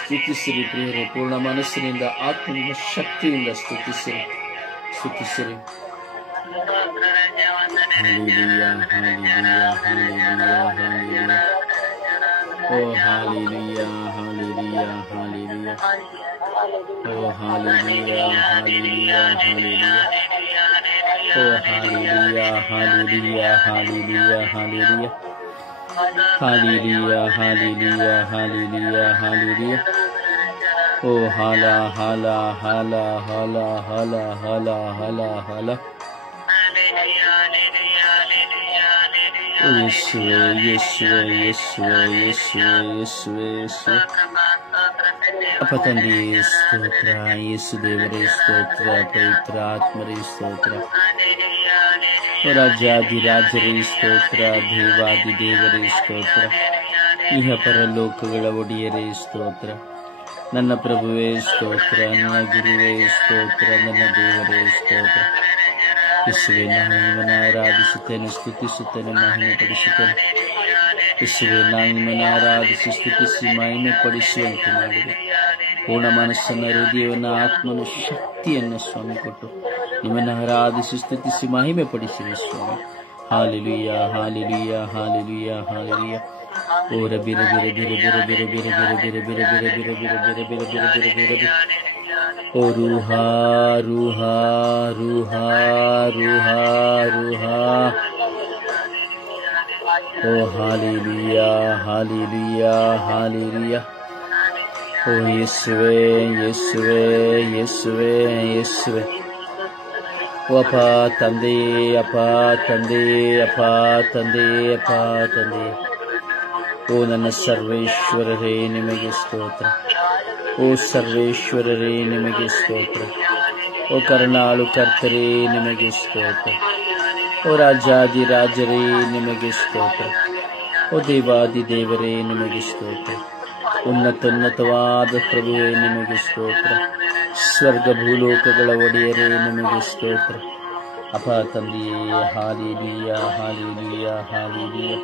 ಸ್ತುತಿಸಿರಿ ಪ್ರಿಯರೇ, ಪೂರ್ಣ ಮನಸ್ಸಿನಿಂದ ಆತ್ಮನ ಶಕ್ತಿಯಿಂದ ಸ್ತುತಿಸಿರಿ, ಸ್ತುತಿಸಿರಿ. Hallelujah, hallelujah, hallelujah, hallelujah. Oh, hallelujah, hallelujah, hallelujah. Oh, hallelujah, hallelujah, hallelujah. Oh, hallelujah, hallelujah, hallelujah, hallelujah. Hallelujah, hallelujah, hallelujah, hallelujah. Oh, hala, hala, hala, hala, hala, hala, hala, hala. Oh, Yeshua, Yeshua, Yeshua, Yeshua, Yeshua, Yeshua. ಅಪ್ಪ ತಂದೆ ಸ್ತೋತ್ರ, ಯೇಸು ದೇವರೇ ಸ್ತೋತ್ರ, ಪವಿತ್ರ ಆತ್ಮರೇ ಸ್ತೋತ್ರ, ರಾಜಾದಿರಾಜರೇ ಸ್ತೋತ್ರ, ದೇವಾದಿ ದೇವರೇ ಸ್ತೋತ್ರ, ಇಹ ಪರಲೋಕಗಳ ಒಡೆಯರೇ ಸ್ತೋತ್ರ, ನನ್ನ ಪ್ರಭುವೇ ಸ್ತೋತ್ರ, ನನ್ನ ಗುರುವೇ ಸ್ತೋತ್ರ, ನನ್ನ ದೇವರೇ ಸ್ತೋತ್ರ. ಯೇಸುವೆ, ನಾನು ನಿಮ್ಮನ್ನು ಆರಾಧಿಸುತ್ತೇನೆ, ಸ್ತುತಿಸುತ್ತೇನೆ, ಮಹಿಮೆ ಪಡಿಸುತ್ತೇನೆ. ಯೇಸುವೆ, ನಾನು ನಿಮ್ಮನ್ನು ಆರಾಧಿಸಿ ಸ್ತುತಿಸಿ ಮಹಿಮೆ ಪಡಿಸುವಂತೆ ಮಾಡಿದೆ. ಪೂರ್ಣ ಮನಸ್ಸನ್ನು, ಹೃದಯವನ್ನು, ಆತ್ಮನ ಶಕ್ತಿಯನ್ನು ಸ್ವಾಮಿ ಕೊಟ್ಟು ನಿಮ್ಮನ್ನು ಆರಾಧಿಸಿ ಸ್ತುತಿಸಿ ಮಹಿಮೆ ಪಡಿಸಿರಿ ಸ್ವಾಮಿ. Hallelujah, hallelujah, hallelujah, hallelujah. ಓ ರಬಿ ರಬಿ ರಬಿ ರಬಿ ರಬಿ ರಬಿ ರಬಿ ರಬಿ ರಬಿ ರಬಿ ರಬಿ ರಬಿ ರಬಿ ರಬಿ ರಬಿ ರಬಿ ರಬಿ. ಓ ರೂಹಾ ರೂಹಾ ರೂಹಾ ರೂಹಾ ರೂಹಾ. ಓ ಹಾಲೆಲೂಯಾ, ಹಾಲೆಲೂಯಾ, ಹಾಲೆಲೂಯಾ. ಓ ಯೇಸುವೆ, ಯೇಸುವೆ, ಯೇಸುವೆ, ಯೇಸುವೆ. ಓ ಅಪ್ಪ ತಂದೆ, ಅಪ್ಪ ತಂದೆ, ಅಪ್ಪ ತಂದೆ, ಅಪ್ಪ ತಂದೆ. ಓ ನನ್ನ ಸರ್ವೇಶ್ವರರೇ ನಿಮಗೆ ಸ್ತೋತ್ರ. ಓ ಸರ್ವೇಶ್ವರರೇ ನಿಮಗೆ ಸ್ತೋತ್ರ. ಓ ಕರುಣಾಳು ಕರ್ತರೇ ನಿಮಗೆ ಸ್ತೋತ್ರ. ಓ ರಾಜಾದಿರಾಜರೇ ನಿಮಗೆ ಸ್ತೋತ್ರ. ಓ ದೇವಾದಿ ದೇವರೇ ನಿಮಗೆ ಸ್ತೋತ್ರ. ಉನ್ನತೋನ್ನತವಾದ ಪ್ರಭುವೇ ನಿಮಗೆ ಸ್ತೋತ್ರ. ಸ್ವರ್ಗ ಭೂಲೋಕಗಳ ಒಡೆಯರೇ ನಿಮಗೆ ಸ್ತೋತ್ರ. ಅಪ ತಂದೆಯೇ, ಹಾಲೆಲೂಯಾ, ಹಾಲೆಲೂಯಾ, ಹಾಲೆಲೂಯಾ.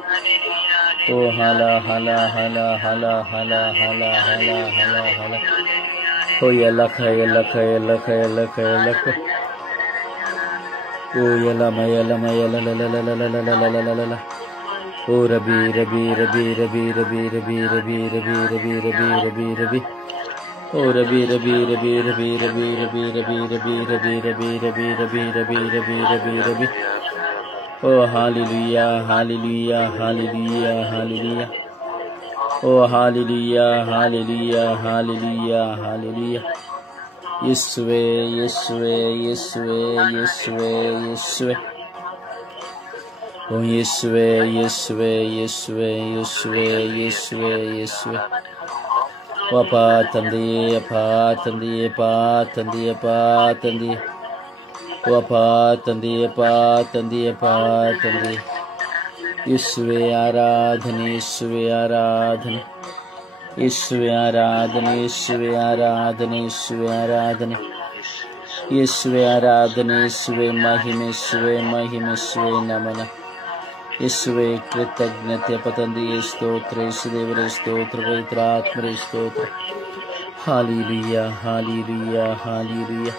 ಓ ಹಲ ಹಲ ಹಲ ಹಲ ಹಲ ಹಲ ಹಲ ಹಲ ಹಲ. ಓ ಯಲಖ ಯಲಖ ಯಲಖ ಯಲಖ ಯಲಖ. ಓ ಯಲಮ ಯಲಮ ಯಲಲಲಲಲಲಲಲಲಲಲಲ. ಓ ರಬಿ ರಬಿ ರಬಿ ರಬಿ ರಬಿ ರಬಿ ರಬಿ ರಬಿ ರಬಿ ರಬಿ ರಬಿ ರಬಿ. ಓ ರಬಿ ರಬಿ ರಬಿ ರಬಿ ರಬಿ ರಬಿ ರಬಿ ರಬಿ ರಬಿ ರಬಿ ರಬಿ ರಬಿ ರಬಿ ರಬಿ ರಬಿ ರಬಿ. ಓ ಹಾಲೆಲೂಯಾ, ಹಾಲೆಲೂಯಾ, ಹಾಲೆಲೂಯಾ, ಹಾಲೆಲೂಯಾ. ಓ ಹಾಲೆಲೂಯಾ, ಹಾಲೆಲೂಯಾ, ಹಾಲೆಲೂಯಾ, ಹಾಲೆಲೂಯಾ. ಯೇಸುವೆ, ಯೇಸುವೆ, ಯೇಸುವೆ, ಯೇಸುವೆ, ಯೇಸುವೆ. ಓ ಯೇಸುವೆ, ಯೇಸುವೆ, ಯೇಸುವೆ, ಯೇಸುವೆ, ಯೇಸುವೆ, ಯೇಸುವೆ. ಓ ಅಪ್ಪ ತಂದೆಯೇ, ಅಪ್ಪ ತಂದೆಯೇ, ಅಪ್ಪ ತಂದೆಯೇ, ಅಪ್ಪ ತಂದೆಯೇ. ಓ ಅಪ್ಪ ತಂದೆಯೇ, ಅಪ್ಪ ತಂದೆಯೇ, ಅಪ್ಪ ತಂದೆಯೇ. ಯೇಸುವೆ ಆರಾಧನೆ, ಯೇಸುವೆ ಆರಾಧನೆ, ಯೇಸುವೆ ಆರಾಧನೆ, ಯೇಸುವೆ ಆರಾಧನೆ, ಯೇಸುವೆ ಆರಾಧನೆ, ಯೇಸುವೆ ಆರಾಧನೆ, ಯೇಸುವೆ ಮಹಿಮೆ, ಯೇಸುವೆ ಮಹಿಮೆ, ಯೇಸುವೆ ನಮನ, ಯೇಸುವೆ ಕೃತಜ್ಞತೆ. ಅಪ್ಪ ತಂದೆಯೇ ಸ್ತೋತ್ರ, ಯೇಸು ದೇವರೇ ಸ್ತೋತ್ರ, ಪವಿತ್ರ ಆತ್ಮರೇ ಸ್ತೋತ್ರ. Hallelujah, hallelujah, hallelujah.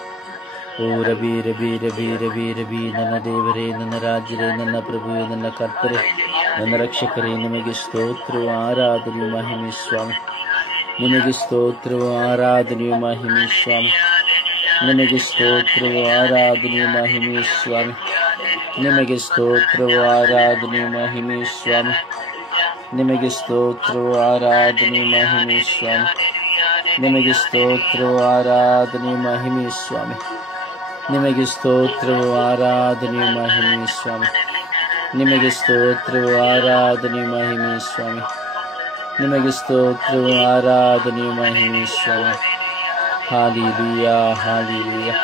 ಓ ರಬಿ ರಬಿ ರಬಿ ರಬಿ ರಬಿ. ನನ್ನ ದೇವರೇ, ನನ್ನ ರಾಜರೇ, ನನ್ನ ಪ್ರಭುವೇ, ನನ್ನ ಕರ್ತರೇ, ನನ್ನ ರಕ್ಷಕರೇ, ನಿಮಗೆ ಸ್ತೋತ್ರವು ಆರಾಧನೆಯು ಮಹಿಮೆ ಸ್ವಾಮಿ. ನಿಮಗೆ ಸ್ತೋತ್ರವು ಆರಾಧನೆಯು ಮಹಿಮೆ ಸ್ವಾಮಿ. ನಿಮಗೆ ಸ್ತೋತ್ರವು ಆರಾಧನೆಯು ಮಹಿಮೆ ಸ್ವಾಮಿ. ನಿಮಗೆ ಸ್ತೋತ್ರವು ಆರಾಧನೆಯು ಮಹಿಮೆ ಸ್ವಾಮಿ. ನಿಮಗೆ ಸ್ತೋತ್ರವು ಆರಾಧನೆಯು ಮಹಿಮೆ ಸ್ವಾಮಿ. ನಿಮಗೆ ಸ್ತೋತ್ರವು ಆರಾಧನೆಯು ಮಹಿಮೆ ಸ್ವಾಮಿ. ನಿಮಗೆ ಸ್ತೋತ್ರವು ಆರಾಧನೆಯು ಮಹಿಮೆ ಸ್ವಾಮಿ. ನಿಮಗೆ ಸ್ತೋತ್ರವು ಆರಾಧನೆಯು ಮಹಿಮೆ ಸ್ವಾಮಿ. ನಿಮಗೆ ಸ್ತೋತ್ರವು ಆರಾಧನೆಯು ಮಹಿಮೆ ಸ್ವಾಮಿ. Hallelujah, hallelujah.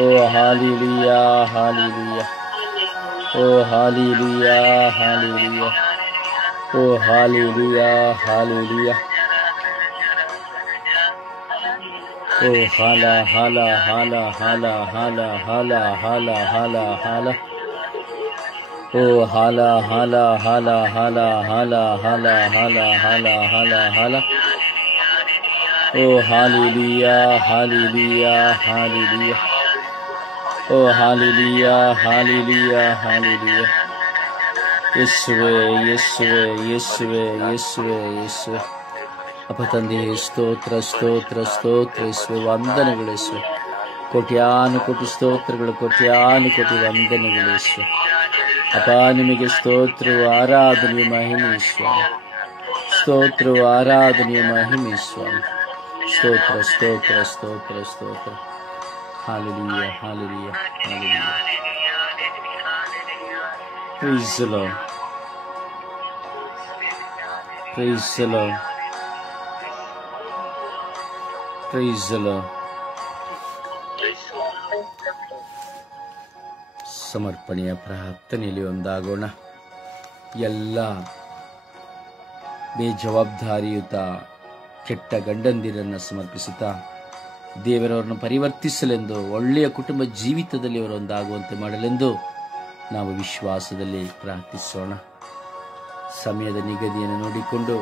ಓ ಹಾಲೆಲೂಯಾ, ಹಾಲೆಲೂಯಾ. ಓ ಹಾಲೆಲೂಯಾ, ಹಾಲೆಲೂಯಾ. ಓ ಹಾಲೆಲೂಯಾ, ಹಾಲೆಲೂಯಾ. ಓ ಹಾಲ ಹಾಲ ಹಾಲ ಹಾಲ ಹಾಲ ಹಾಲ ಹಾಲ ಹಾಲ ಹಾಲ. ಓ ಹಾಲ ಹಾಲ ಹಾಲ ಹಾಲ ಹಾಲ ಹಾಲ ಹಾಲ ಹಾಲ ಹಾಲ ಹಾಲ. ಓ ಹಾಲೆಲೂಯಾ, ಹಾಲೆಲೂಯಾ, ಹಾಲೆಲೂಯಾ. ಓ ಹಾಲೆಲೂಯಾ, ಹಾಲೆಲೂಯಾ, ಹಾಲೆಲೂಯಾ. ಯೇಸುವೆ, ಯೇಸುವೆ, ಯೇಸುವೆ, ಯೇಸುವೆ, ಯೇಸುವೆ. ಅಪ್ಪ ತಂದೆಯೇ, ಸ್ತೋತ್ರ, ಸ್ತೋತ್ರ, ಸ್ತೋತ್ರ ಯೇಸುವೆ. ವಂದನೆಗಳು ಯೇಸುವೆ. ಕೋಟ್ಯಾನು ಕೋಟಿ ಸ್ತೋತ್ರಗಳು, ಕೋಟ್ಯಾನು ಕೋಟಿ ವಂದನೆಗಳು ಯೇಸುವೆ. ಅಪ್ಪ ನಿಮಗೆ ಸ್ತೋತ್ರವು, ಆರಾಧನೆಯು, ಮಹಿಮೆ ಸ್ವಾಮಿ. ಸ್ತೋತ್ರವು, ಆರಾಧನೆಯು, ಮಹಿಮೆ ಸ್ವಾಮಿ. ಸ್ತೋತ್ರ, ಸ್ತೋತ್ರ, ಸ್ತೋತ್ರ, ಸ್ತೋತ್ರ. Hallelujah, hallelujah, hallelujah. Praise the Lord. Praise the Lord. Praise the Lord. ಸಮರ್ಪಣೆಯ ಪ್ರಾರ್ಥನೆಯಲ್ಲಿ ಒಂದಾಗೋಣ. ಎಲ್ಲ ಬೇಜವಾಬ್ದಾರಿಯುತ ಕೆಟ್ಟ ಗಂಡಂದಿರನ್ನು ಸಮರ್ಪಿಸುತ್ತಾ ದೇವರವರನ್ನು ಪರಿವರ್ತಿಸಲೆಂದು, ಒಳ್ಳೆಯ ಕುಟುಂಬ ಜೀವಿತದಲ್ಲಿ ಅವರು ಒಂದಾಗುವಂತೆ ಮಾಡಲೆಂದು ನಾವು ವಿಶ್ವಾಸದಲ್ಲಿ ಪ್ರಾರ್ಥಿಸೋಣ. ಸಮಯದ ನಿಗದಿಯನ್ನು ನೋಡಿಕೊಂಡು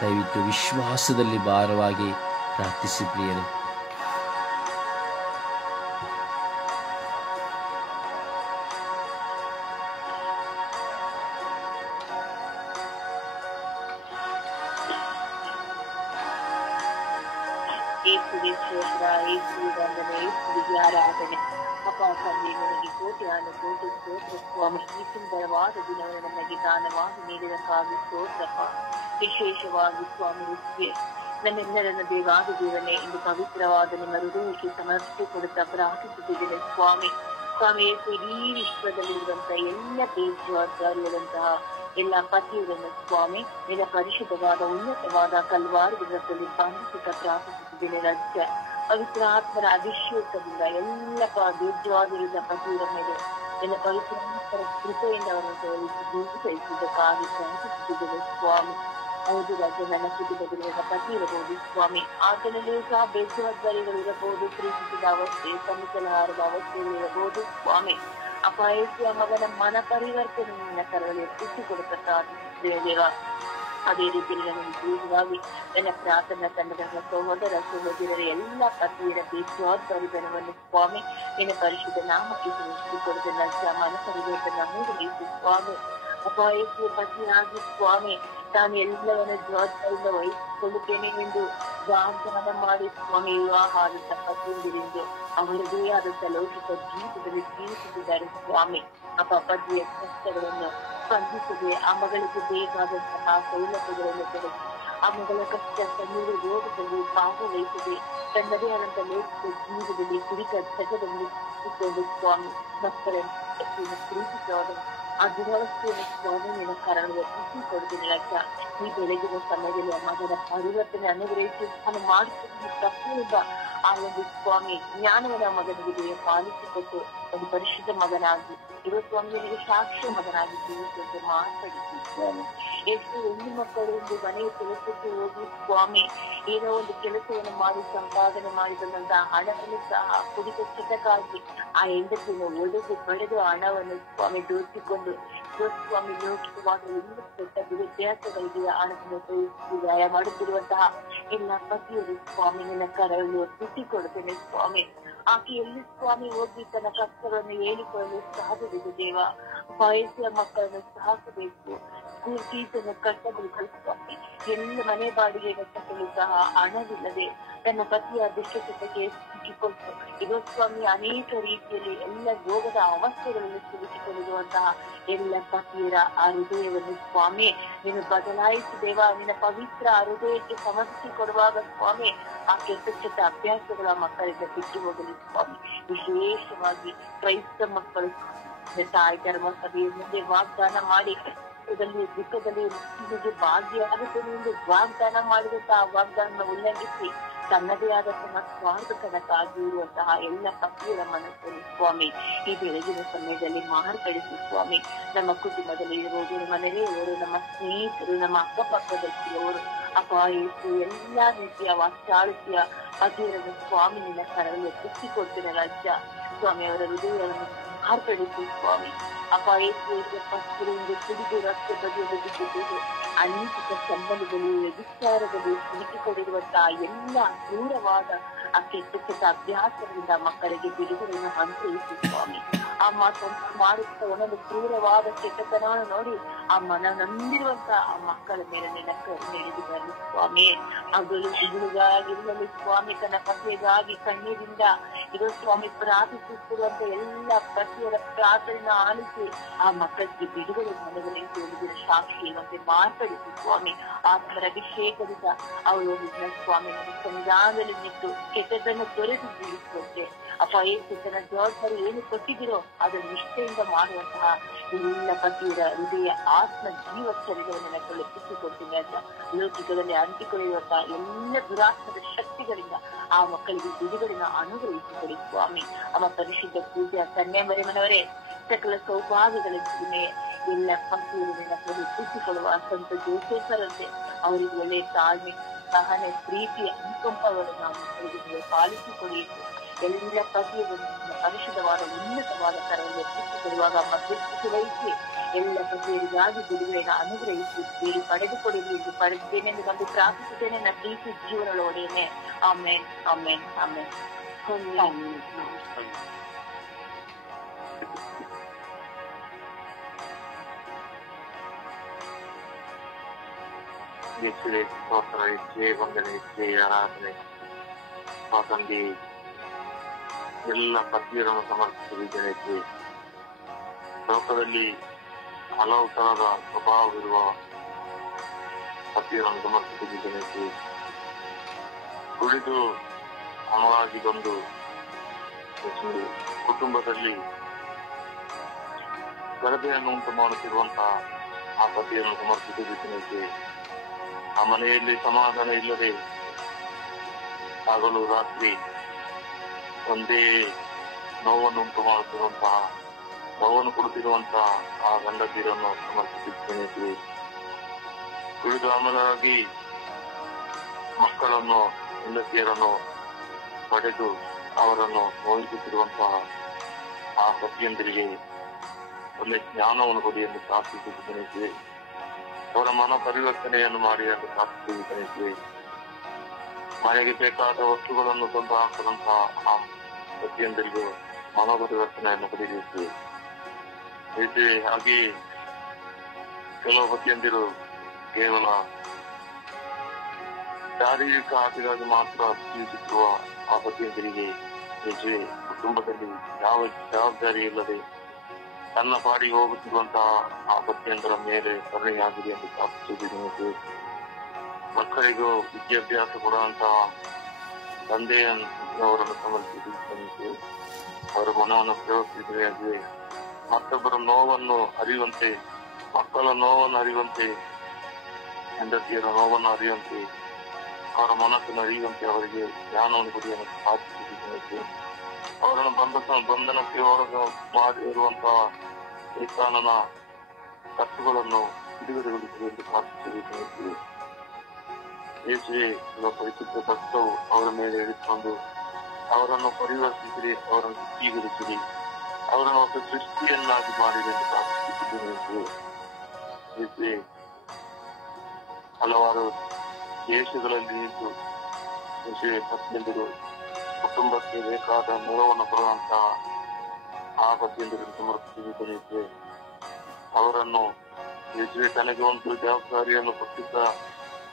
ದಯವಿಟ್ಟು ವಿಶ್ವಾಸದಲ್ಲಿ ಭಾರವಾಗಿ ಪ್ರಾರ್ಥಿಸಿ ಪ್ರಿಯರೇ. ಆರಾಧನೆ ಅಪ್ಪ ತಂದೆ, ನಿನಗೆ ಕೋಟ್ಯಾನು ಕೋಟಿ ಸ್ತೋತ್ರ ಸ್ವಾಮಿ. ಈ ಸುಂದರವಾದ ದಿನವನ್ನು ನಮಗೆ ದಾನವಾಗಿ ನೀಡಿದಕ್ಕಾಗಿ ಸ್ತೋತ್ರಪ್ಪ. ವಿಶೇಷವಾಗಿ ಸ್ವಾಮಿ ನಮ್ಮೆಲ್ಲರನ್ನು ದೇವಾದ ದೇವನೇ ಇಂದು ಪವಿತ್ರವಾದ ನಿಮ್ಮ ಹೃದಯಕ್ಕೆ ಸಮರ್ಪಿಸಿಕೊಡುತ್ತಾ ಪ್ರಾರ್ಥಿಸುತ್ತಿದ್ದೇನೆ ಸ್ವಾಮಿ. ಸ್ವಾಮಿ, ಇಡೀ ವಿಶ್ವದಲ್ಲಿರುವಂತಹ ಎಲ್ಲ ಬೇಜವಾಬ್ದಾರಿಯಾದಂತಹ ಎಲ್ಲ ಪತಿಯರನ್ನು ಸ್ವಾಮಿ ನಿನ್ನ ಪರಿಶುದ್ಧವಾದ ಉನ್ನತವಾದ ಕಲ್ವಾರದ ರಥದಲ್ಲಿ ಬಂಧಿಸುತ್ತಾ ಪ್ರಾರ್ಥಿಸುತ್ತಿದ್ದೇನೆ ರಾಜ್ಯ. ಪವಿತ್ರ ಆತ್ಮರ ಅಭಿಷೇಕದಿಂದ ಎಲ್ಲ ಬೇಜವಾದಿರುವ ಪತಿಯರ ಮೇಲೆ ನಿನ್ನ ಪವಿತ್ರ ಕೃಪೆಯಿಂದ ಅವರನ್ನು ಜೀವಿಸಲಿದ್ದಕ್ಕಾಗಿ ಪ್ರಾರ್ಥಿಸುತ್ತಿದ್ದೇನೆ ಸ್ವಾಮಿ. ಹೌದು ರಾಜ್ಯ, ನನ್ನ ಕುಟುಂಬದಲ್ಲಿರುವ ಪತಿ ಇರಬಹುದು ಸ್ವಾಮಿ. ಆತನಲ್ಲೂ ಸಹ ಬೇಜವಾಬ್ದಾರಿಗಳು ಇರಬಹುದು, ಪ್ರೀತಿಸಿದ ಅವಸ್ಥೆ, ಸಲ್ಲಿಸಲಾರದ ಅವಸ್ಥೆಗಳಿರಬಹುದು ಸ್ವಾಮಿ. ಅಪಾಯಸ್ಯ ಮಗನ ಮನ ಪರಿವರ್ತನೆ ನಿನ್ನ ಕರದಲ್ಲಿ ಎತ್ತಿಸಿಕೊಡುತ್ತಾ ದೇವ. ಅದೇ ರೀತಿ ಜೀವವಾಗಿ ನನ್ನ ಪ್ರಾರ್ಥನಾ ತಂಡದ ಸಹೋದರ ಸಹೋದರರ ಎಲ್ಲ ಪತಿಯರ ಬೇಜವಾಬ್ದಾರಿತನವನ್ನು ಸ್ವಾಮಿ ನಿನ್ನ ಪರಿಶುದ್ಧ ನಾಮಕ್ಕೆ ತಿಳಿಸಿಕೊಡುತ್ತ ಮನ ಪರಿವರ್ತನೆ ಮೂಡಬೇಕು ಸ್ವಾಮಿ. ಅಪಾಯಕ್ಕೆ ಪತಿಯಾಗಿ ಸ್ವಾಮಿ ತಾನು ಎಲ್ಲವನ್ನ ಜವಾಬ್ದಾರಿಯಿಂದ ವಹಿಸಿಕೊಳ್ಳುತ್ತೇನೆ ಎಂದು ವಾಗ್ದಾನ ಮಾಡಿ ಸ್ವಾಮಿ ವಿವಾಹ ಆದಂತ ಪತಿಯಂದಿರೆಂದು ಅವರದೇ ಆದಂತ ಲೌಕಿಕ ಜೀವಿತದಲ್ಲಿ ಜೀವಿಸುತ್ತಿದ್ದಾರೆ ಸ್ವಾಮಿ. ಪತಿಯ ಕಷ್ಟಗಳನ್ನು ಸ್ಪಂದಿಸದೆ ಆ ಮಗಳಿಗೆ ಬೇಕಾದಂತಹ ಸೌಲಭ್ಯಗಳನ್ನು ಕೊಡಲಿ. ಆ ಮಗಳ ಕಷ್ಟ ಕಣ್ಣೀರು ರೋಗದಲ್ಲಿ ಭಾಗವಹಿಸದೆ ತನ್ನದೇ ಆದಂತ ಲೌಕಿಕ ಜೀವಿತದಲ್ಲಿ ಕುರಿತ ಜಗದಲ್ಲಿ ಇಟ್ಟುಕೊಂಡು ಸ್ವಾಮಿ ಮಕ್ಕಳನ್ನು ಪ್ರೀತಿಸುವ ಆ ದುರವಸ್ಥೆಯನ್ನು ಸ್ವಾಮಿ ನಿನ್ನ ಕಾರಣದ ಖುಷಿ ಕೊಡುತ್ತೇನೆ ಲಕ್ಷ. ಈ ಬೆಳಗಿನ ಸಮಯದಲ್ಲಿ ಆ ಮಗನ ಪರಿವರ್ತನೆ ಅನುಗ್ರಹಿಸಿ ನಾನು ಮಾಡುತ್ತಿದ್ದ ತಪ್ಪಿನಿಂದ ಆ ಒಂದು ಸ್ವಾಮಿ ಜ್ಞಾನವನ್ನ ಮಗನಿಗೆ ಪಾಲಿಸಿಕೊಟ್ಟು ಒಂದು ಪರಿಶುದ್ಧ ಮಗನಾಗಿ ಇರುವ ಸ್ವಾಮಿಗೆ ಸಾಕ್ಷಿ ಮಗನಾಗಿ ಜೀವಿಸುವಂತೆ ಮಾತಾಡಿಸಿ ಸ್ವಾಮಿ. ಎಷ್ಟು ಹೆಣ್ಣು ಮಕ್ಕಳು ಒಂದು ಮನೆಯ ಕೆಲಸಕ್ಕೆ ಹೋಗಿ ಸ್ವಾಮಿ ಏನೋ ಒಂದು ಕೆಲಸವನ್ನು ಮಾಡಿ ಸಂಪಾದನೆ ಮಾಡಿ ಬಂದಂತಹ ಹಣವನ್ನು ಸಹ ಕುಡಿತ ಚಟಕ್ಕಾಗಿ ಆ ಹೆಂಡತಿಯನ್ನು ಒಡೆದು ಪಡೆದು ಹಣವನ್ನು ಸ್ವಾಮಿ ದೋಚಿಕೊಂಡು ಸ್ವಾಮಿ ಲೌಕಿಕವಾದ ಎಲ್ಲ ಕೆಟ್ಟ ದುರಭ್ಯಾಸಗಳಿಗೆ ಹಣವನ್ನು ವ್ಯಾಯ ಮಾಡುತ್ತಿರುವಂತಹ ಎಲ್ಲ ಪತಿಯರು ಸ್ವಾಮಿ ನಿನ್ನ ಕರವನ್ನು ಬಿಟ್ಟಿಕೊಡುತ್ತೇನೆ ಸ್ವಾಮಿ. ಆಕೆ ಎಲ್ಲಿ ಸ್ವಾಮಿ ಹೋಗಿ ತನ್ನ ಕಷ್ಟಗಳನ್ನು ಹೇಳಿಕೊಳ್ಳಲು ಸಾಧ್ಯವಿದೆ ದೇವ. ವಯಸ್ಸಿನ ಮಕ್ಕಳನ್ನು ಸಾಕಬೇಕು, ಸ್ಕೂಲ್ ಫೀಸನ್ನು ಕಟ್ಟಬೇಕು ಸ್ವಾಮಿ. ಎಲ್ಲ ಮನೆ ಬಾಡಿಗೆ ಕಟ್ಟಲು ಸಹ ಹಣವಿಲ್ಲದೆ ತನ್ನ ಪತಿಯ ದುಷ್ಟತೆಗೆ ಸಿಕ್ಕಿಕೊಂಡು ಇದು ಸ್ವಾಮಿ ಅನೇಕ ರೀತಿಯಲ್ಲಿ ಎಲ್ಲ ರೋಗದ ಅವಸ್ಥೆಗಳಲ್ಲಿ ಸಿಲುಕಿಕೊಳ್ಳುವಂತಹ ಎಲ್ಲ ಪತಿಯರ ಆ ಹೃದಯವನ್ನು ಸ್ವಾಮಿ ನೀನು ಬದಲಾಯಿಸಿದೇವ. ನಿನ್ನ ಪವಿತ್ರ ಹೃದಯಕ್ಕೆ ಸಮರ್ಪಿಸಿಕೊಡುವಾಗ ಸ್ವಾಮಿ ಆ ಕೆಟ್ಟ ಅಭ್ಯಾಸಗಳ ಮಕ್ಕಳಿಂದ ಬಿಟ್ಟು ಹೋಗಲಿ ಸ್ವಾಮಿ. ವಿಶೇಷವಾಗಿ ಕ್ರೈಸ್ತ ಮಕ್ಕಳು ತಾಯಿ ಧರ್ಮ ಸಭೆಯ ಮುಂದೆ ವಾಗ್ದಾನ ಮಾಡಿ ದುಃಖದಲ್ಲಿ ಭಾಗಿಯಾಗುತ್ತೇನೆ ಎಂದು ವಾಗ್ದಾನ ಮಾಡಿದಂತಹ ಆ ವಾಗ್ದಾನ ಉಲ್ಲಂಘಿಸಿ ತನ್ನದೇ ಆದ ಸ್ವಾರ್ಥಕನಕ್ಕಾಗಿ ಇರುವಂತಹ ಎಲ್ಲ ಪತಿಯರ ಮನಸ್ಸನ್ನು ಸ್ವಾಮಿ ಈ ಬೆಳಗಿನ ಸಮಯದಲ್ಲಿ ಮಾರ್ಪಡಿಸಿ ಸ್ವಾಮಿ. ನಮ್ಮ ಕುಟುಂಬದಲ್ಲಿ ಇರುವುದು, ನಮ್ಮ ನೆರೆಯವರು, ನಮ್ಮ ಸ್ನೇಹಿತರು, ನಮ್ಮ ಅಕ್ಕಪಕ್ಕದಲ್ಲಿರುವವರು ಅಪಾಯಿಸು ಎಲ್ಲಾ ರೀತಿಯ ವಾಚಾಳಿಕೆಯ ಪತಿಯರನ್ನು ಸ್ವಾಮಿ ನಿನ್ನ ಕರದಲ್ಲಿ ಎತ್ತಿಕೊಡ್ತೇನೆ ರಾಜ್ಯ. ಸ್ವಾಮಿ ಅವರ ಹೃದಯವನ್ನು ಮಾರ್ಪಡಿಸಿ ಸ್ವಾಮಿ. ಅಪ್ಪ ಪಸ್ತರಿಂದ ಕುಡಿದು ರಸ್ತೆ ಬದಿಯಲ್ಲಿ ಬಿದ್ದಿದ್ದೇವೆ. ಅನೈತಿಕ ಸಂಬಂಧಗಳು, ವ್ಯಭಿಚಾರಗಳು, ಸಿಲುಕಿಕೊಂಡಿರುವಂತಹ ಎಲ್ಲ ದೂರವಾದ ಆ ಕೆಟ್ಟ ಅಭ್ಯಾಸಗಳಿಂದ ಮಕ್ಕಳಿಗೆ ಬಿಡುಗಡೆಯನ್ನು ಅನುಗ್ರಹಿಸಿ ಸ್ವಾಮಿ. ಆ ಮಾಡುತ್ತಾ ಒಂದೊಂದು ಕ್ರೂರವಾದ ಕೆಟ್ಟತನವನ್ನು ನೋಡಿ ಆ ಮನ ನಂಬಿರುವಂತಹ ಆ ಮಕ್ಕಳ ಮೇಲೆ ನಡೆದಿದ್ದಾರೆ ಸ್ವಾಮಿ. ಹಗಲು ಇರುಳು ಸ್ವಾಮಿ ತನ್ನ ಪತಿಗಾಗಿ ಕಣ್ಣೀರಿಂದ ಇದು ಸ್ವಾಮಿ ಪ್ರಾರ್ಥಿಸುತ್ತಿರುವಂತ ಎಲ್ಲ ಪತಿಯರ ಪ್ರಾರ್ಥನೆಯನ್ನು ಆಲಿಸಿ ಆ ಮಕ್ಕಳಿಗೆ ಬಿಡುಗಡೆ ಮನೆಗಳಿಗೆ ಹೇಳಿದಿನ ಸಾಕ್ಷಿ ಇರುವಂತೆ ಮಾತಾಡಿಸಿ ಸ್ವಾಮಿ. ಆತ್ಮರ ಅಭಿಷೇಕದಿಂದ ಅವರು ಸ್ವಾಮಿ ಸಂವಿಧಾನದಲ್ಲಿ ನಿಂತು ಕೆಟ್ಟದನ್ನು ತೊರೆದು ಜೀವಿಸುವಂತೆ ಅಪ್ಪ ಏಸು ತನ್ನ ಜವಾಬ್ದಾರಿ ಏನು ಕೊಟ್ಟಿದ್ದೀರೋ ಅದನ್ನು ನಿಷ್ಠೆಯಿಂದ ಮಾಡುವಂತಹ ಎಲ್ಲ ಪತಿಯರ ಹೃದಯ ಆತ್ಮ ಜೀವ ಶರೀರವನ್ನು ಕಳುಹಿಸಿಕೊಡ್ತೀನಿ ಅಂತ ಲೌಕಿಕದಲ್ಲಿ ಅಂಟಿಕೊಳ್ಳುವಂತಹ ಎಲ್ಲ ದುರಾತ್ಮದ ಶಕ್ತಿಗಳಿಂದ ಆ ಮಕ್ಕಳಿಗೆ ಬಿಡುಗಡೆನ ಅನುಗ್ರಹಿಸಿಕೊಡಿ ಸ್ವಾಮಿ. ಅಮ್ಮ ಪರಿಶುದ್ಧ ಪೂಜೆ ಕನ್ಯಾಮರಿಯಮ್ಮನವರೇ ಸಕಲ ಸೌಭಾಗ್ಯಗಳಿಂದ ಎಲ್ಲ ಪಂಕ್ತಿಯನ್ನು ಹೆಚ್ಚಿಸಿಕೊಳ್ಳುವ ಸಂತ ಜೋಸೇಫರಂತೆ ಅವರಿಗೆ ಒಳ್ಳೆಯ ತಾಳ್ಮೆ, ಸಹನೆ, ಪ್ರೀತಿಯ ಅನುಕಂಪಗಳನ್ನು ನಾವು ಮಕ್ಕಳಿಗೆ ಪಾಲಿಸಿಕೊಡಿ. ಎಲ್ಲ ಪತಿಯನ್ನು ಪರಿಶುದ್ಧವಾದ ಉನ್ನತವಾದ ಕರವನ್ನು ಹೆಚ್ಚಿಸಿಕೊಡುವಾಗ ಮಧ್ಯಸ್ಥಿಕೆ ವಹಿಸಿ ಎಲ್ಲ ಪತಿಯರಿಗಾಗಿ ಬಿಡುಗಡೆಯನ್ನು ಅನುಗ್ರಹಿಸಿ ಬೇಡಿ ಪಡೆದುಕೊಡಿರಿ ಎಂದು ಪಡೆದಿದ್ದೇನೆ ಎಂದು ನಂಬಿ ಪ್ರಾರ್ಥಿಸುತ್ತೇನೆ. ನನ್ನ ಪ್ರೀತಿ ಜೀವನದೊಡೆಯನೆ. ಆಮೇನ್, ಆಮೇನ್, ಆಮೇನ್. ಯೇಸುವೆ ಸ್ತೋತ್ರ, ಯೇಸುವೆ ವಂದನೆ, ಯೇಸುವೆ ಆರಾಧನೆ. ತಂದೆ ಎಲ್ಲ ಪತಿಯರನ್ನು ಸಮರ್ಪಿಸಿದ್ದೇನೆ. ಲೋಕದಲ್ಲಿ ಹಲವು ತರದ ಸ್ವಭಾವವಿರುವ ಪತಿಯರನ್ನು ಸಮರ್ಪಿಸಿದ್ದೇನೆ. ಕುಡಿದು ಹಣವಾಗಿ ಬಂದು ಕುಟುಂಬದಲ್ಲಿ ಗಲಭೆಯನ್ನು ಉಂಟು ಮಾಡುತ್ತಿರುವಂತಹ ಆ ಪತಿಯನ್ನು ಸಮರ್ಪಿಸಿದ್ದೇನೆ. ಆ ಮನೆಯಲ್ಲಿ ಸಮಾಧಾನ ಇಲ್ಲದೆ ಹಗಲು ರಾತ್ರಿ ಒಂದೇ ನೋವನ್ನು ಉಂಟು ಮಾಡುತ್ತಿರುವಂತಹ, ನೋವನ್ನು ಕೊಡುತ್ತಿರುವಂತಹ ಆ ಗಂಡಂದಿರನ್ನು ಸಮರ್ಪಿಸಿದ್ದೇನೆ. ಕುಡಿದು ಅಮಲರಾಗಿ ಮಕ್ಕಳನ್ನು, ಹೆಂಡತಿಯರನ್ನು ಪಡೆದು ಅವರನ್ನು ನೋಯಿಸುತ್ತಿರುವಂತಹ ಆ ಪತಿಯಂದರಿಗೆ ಒಳ್ಳೆ ಜ್ಞಾನವನ್ನು ಕೊಡಿ ಎಂದು ಪ್ರಾರ್ಥಿಸುತ್ತಿದ್ದೇನೆ. ಅವರ ಮನ ಪರಿವರ್ತನೆಯನ್ನು ಮಾಡಿ ಎಂದು ಪ್ರಾರ್ಥಿಸುತ್ತಿದ್ದೇನೆ. ಮನೆಗೆ ಬೇಕಾದ ವಸ್ತುಗಳನ್ನು ತಂದು ಹಾಕುವಂತಹ ಆ ಪತಿಯಂದರಿಗೂ ಮನ ಪರಿವರ್ತನೆಯನ್ನು ಪಡೆಯುತ್ತೇವೆ. ಹಾಗೆಯೇ ಕೆಲವು ಪತಿಯಂದಿರು ಕೇವಲ ಶಾರೀರಿಕ ಆಸೆಗಾಗಿ ಮಾತ್ರ ಜೀವಿಸುತ್ತಿರುವ ಆ ಪತಿಯಂದರಿಗೆ ಕುಟುಂಬದಲ್ಲಿ ಯಾವ ಜವಾಬ್ದಾರಿ ಇಲ್ಲದೆ ತನ್ನ ಪಾಡಿಗೆ ಹೋಗುತ್ತಿರುವಂತಹ ಆ ಪತಿಯಂದರ ಮೇಲೆ ಕರುಣೆಯಾಗಿದೆ ಎಂದು ಪ್ರಾರ್ಥಿಸುತ್ತಿದ್ದೇನೆ. ಮಕ್ಕಳಿಗೂ ವಿದ್ಯಾಭ್ಯಾಸ ಕೊಡುವಂತಹ ತಂದೆಯವರನ್ನು ಸಮರ್ಪಿಸಿದ್ದೇನೆ. ಅವರ ಮನವನ್ನು ಪ್ರಯೋಗಿಸಿದರೆ ಮತ್ತೊಬ್ಬರ ನೋವನ್ನು ಅರಿಯುವಂತೆ, ಮಕ್ಕಳ ನೋವನ್ನು ಅರಿಯುವಂತೆ, ಹೆಂಡತಿಯರ ನೋವನ್ನು ಅರಿಯುವಂತೆ, ಅವರ ಮನಸ್ಸನ್ನು ಅರಿಯುವಂತೆ ಅವರಿಗೆ ಜ್ಞಾನವನ್ನು ಕೊಡಿಯನ್ನು ಪ್ರಾರ್ಥಿಸಿದ್ದೇನೆ. ಅವರನ್ನು ಬಂಧನಕ್ಕೆ ಹೊರಗೆ ಮಾಡಿರುವಂತಹ ಏಕಾನನ ತತ್ವಗಳನ್ನು ಬಿಡುಗಡೆಗೊಳಿಸಿದೆ ಎಂದು ಪ್ರಾರ್ಥಿಸಿದ್ದೇನೆ. ಯೇಸುವೆ ಪರಿಶುದ್ಧ ತತ್ವವು ಅವರ ಮೇಲೆ ಇಳಿದುಕೊಂಡು ಅವರನ್ನು ಪರಿವರ್ತಿಸಿರಿ, ಅವರನ್ನು ಶುದ್ಧೀಕರಿಸಿರಿ, ಅವರನ್ನು ಹೊಸ ಸೃಷ್ಟಿಯನ್ನಾಗಿ ಮಾಡಿದೆ ಎಂದು ಪ್ರಾರ್ಥಿಸಿದ್ದೇನೆ. ಯೇಸುವೆ ಹಲವಾರು ದೇಶಗಳಲ್ಲಿ ನಿಂತು ಯೇಸುವೆ ಪತಿಯಂದಿರು ಕುಟುಂಬಕ್ಕೆ ಬೇಕಾದ ನೆರವನ್ನು ಕೊಡುವಂತಹ ಆ ಪತಿಯಂದಿರನ್ನು ಸಮರ್ಪಿಸಿದ್ದೇನೆ. ಅವರನ್ನು ಯೇಸುವೆ ತನಗೆ ಒಂದು ಜವಾಬ್ದಾರಿಯನ್ನು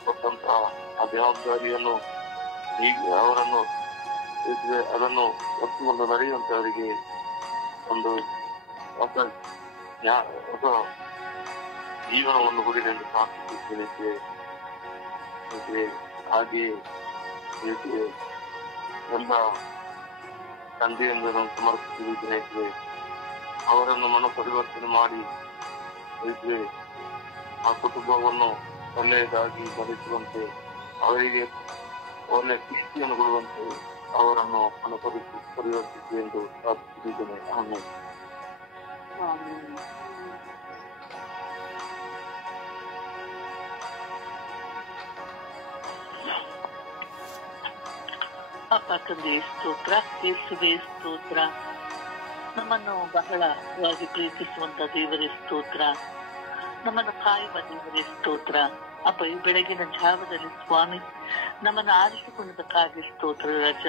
ಕೊಟ್ಟಂತಹ ಆ ಜವಾಬ್ದಾರಿಯನ್ನು ಈಗ ಅವರನ್ನು ಅದನ್ನು ಒತ್ತುಕೊಂಡು ನಡೆಯುವಂತೆ ಅವರಿಗೆ ಒಂದು ಹೊಸ ಜೀವನವನ್ನು ಕೊಡಿದೆ ಎಂದು ಪ್ರಾರ್ಥಿಸುತ್ತೇನೆ. ಹಾಗೆಯೇ ಎಲ್ಲ ತಂದೆಯನ್ನು ಸಮರ್ಪಿಸಿದ್ದೇನೆ. ಅವರನ್ನು ಮನ ಪರಿವರ್ತನೆ ಮಾಡಿ ಆ ಕುಟುಂಬವನ್ನು ಒಳ್ಳೆಯದಾಗಿ ನಡೆಸುವಂತೆ, ಅವರಿಗೆ ಒಳ್ಳೆಯ ಶಿಸ್ತಿಯನ್ನು ಕೊಡುವಂತೆ ಅವರನ್ನು ಮನ ಪರಿವರ್ತಿಸಿ ಎಂದು ಪ್ರಾರ್ಥಿಸಿದ್ದೇನೆ. ಆಮೇಲೆ ಅಪ್ಪ ತಂದೆ ಸ್ತೋತ್ರ, ಯೇಸುವೆ ಸ್ತೋತ್ರ. ನಮ್ಮನ್ನು ಬಹಳವಾಗಿ ಪ್ರೀತಿಸುವಂತ ದೇವರೇ ಸ್ತೋತ್ರ. ನಮ್ಮನ್ನು ಕಾಯುವ ದೇವರೇ ಸ್ತೋತ್ರ. ಅಪ್ಪ, ಈ ಬೆಳಗಿನ ಜಾವದಲ್ಲಿ ಸ್ವಾಮಿ ನಮ್ಮನ್ನು ಆರಿಸಿಕೊಂಡದಕ್ಕಾಗಿ ಸ್ತೋತ್ರ ರಾಜ.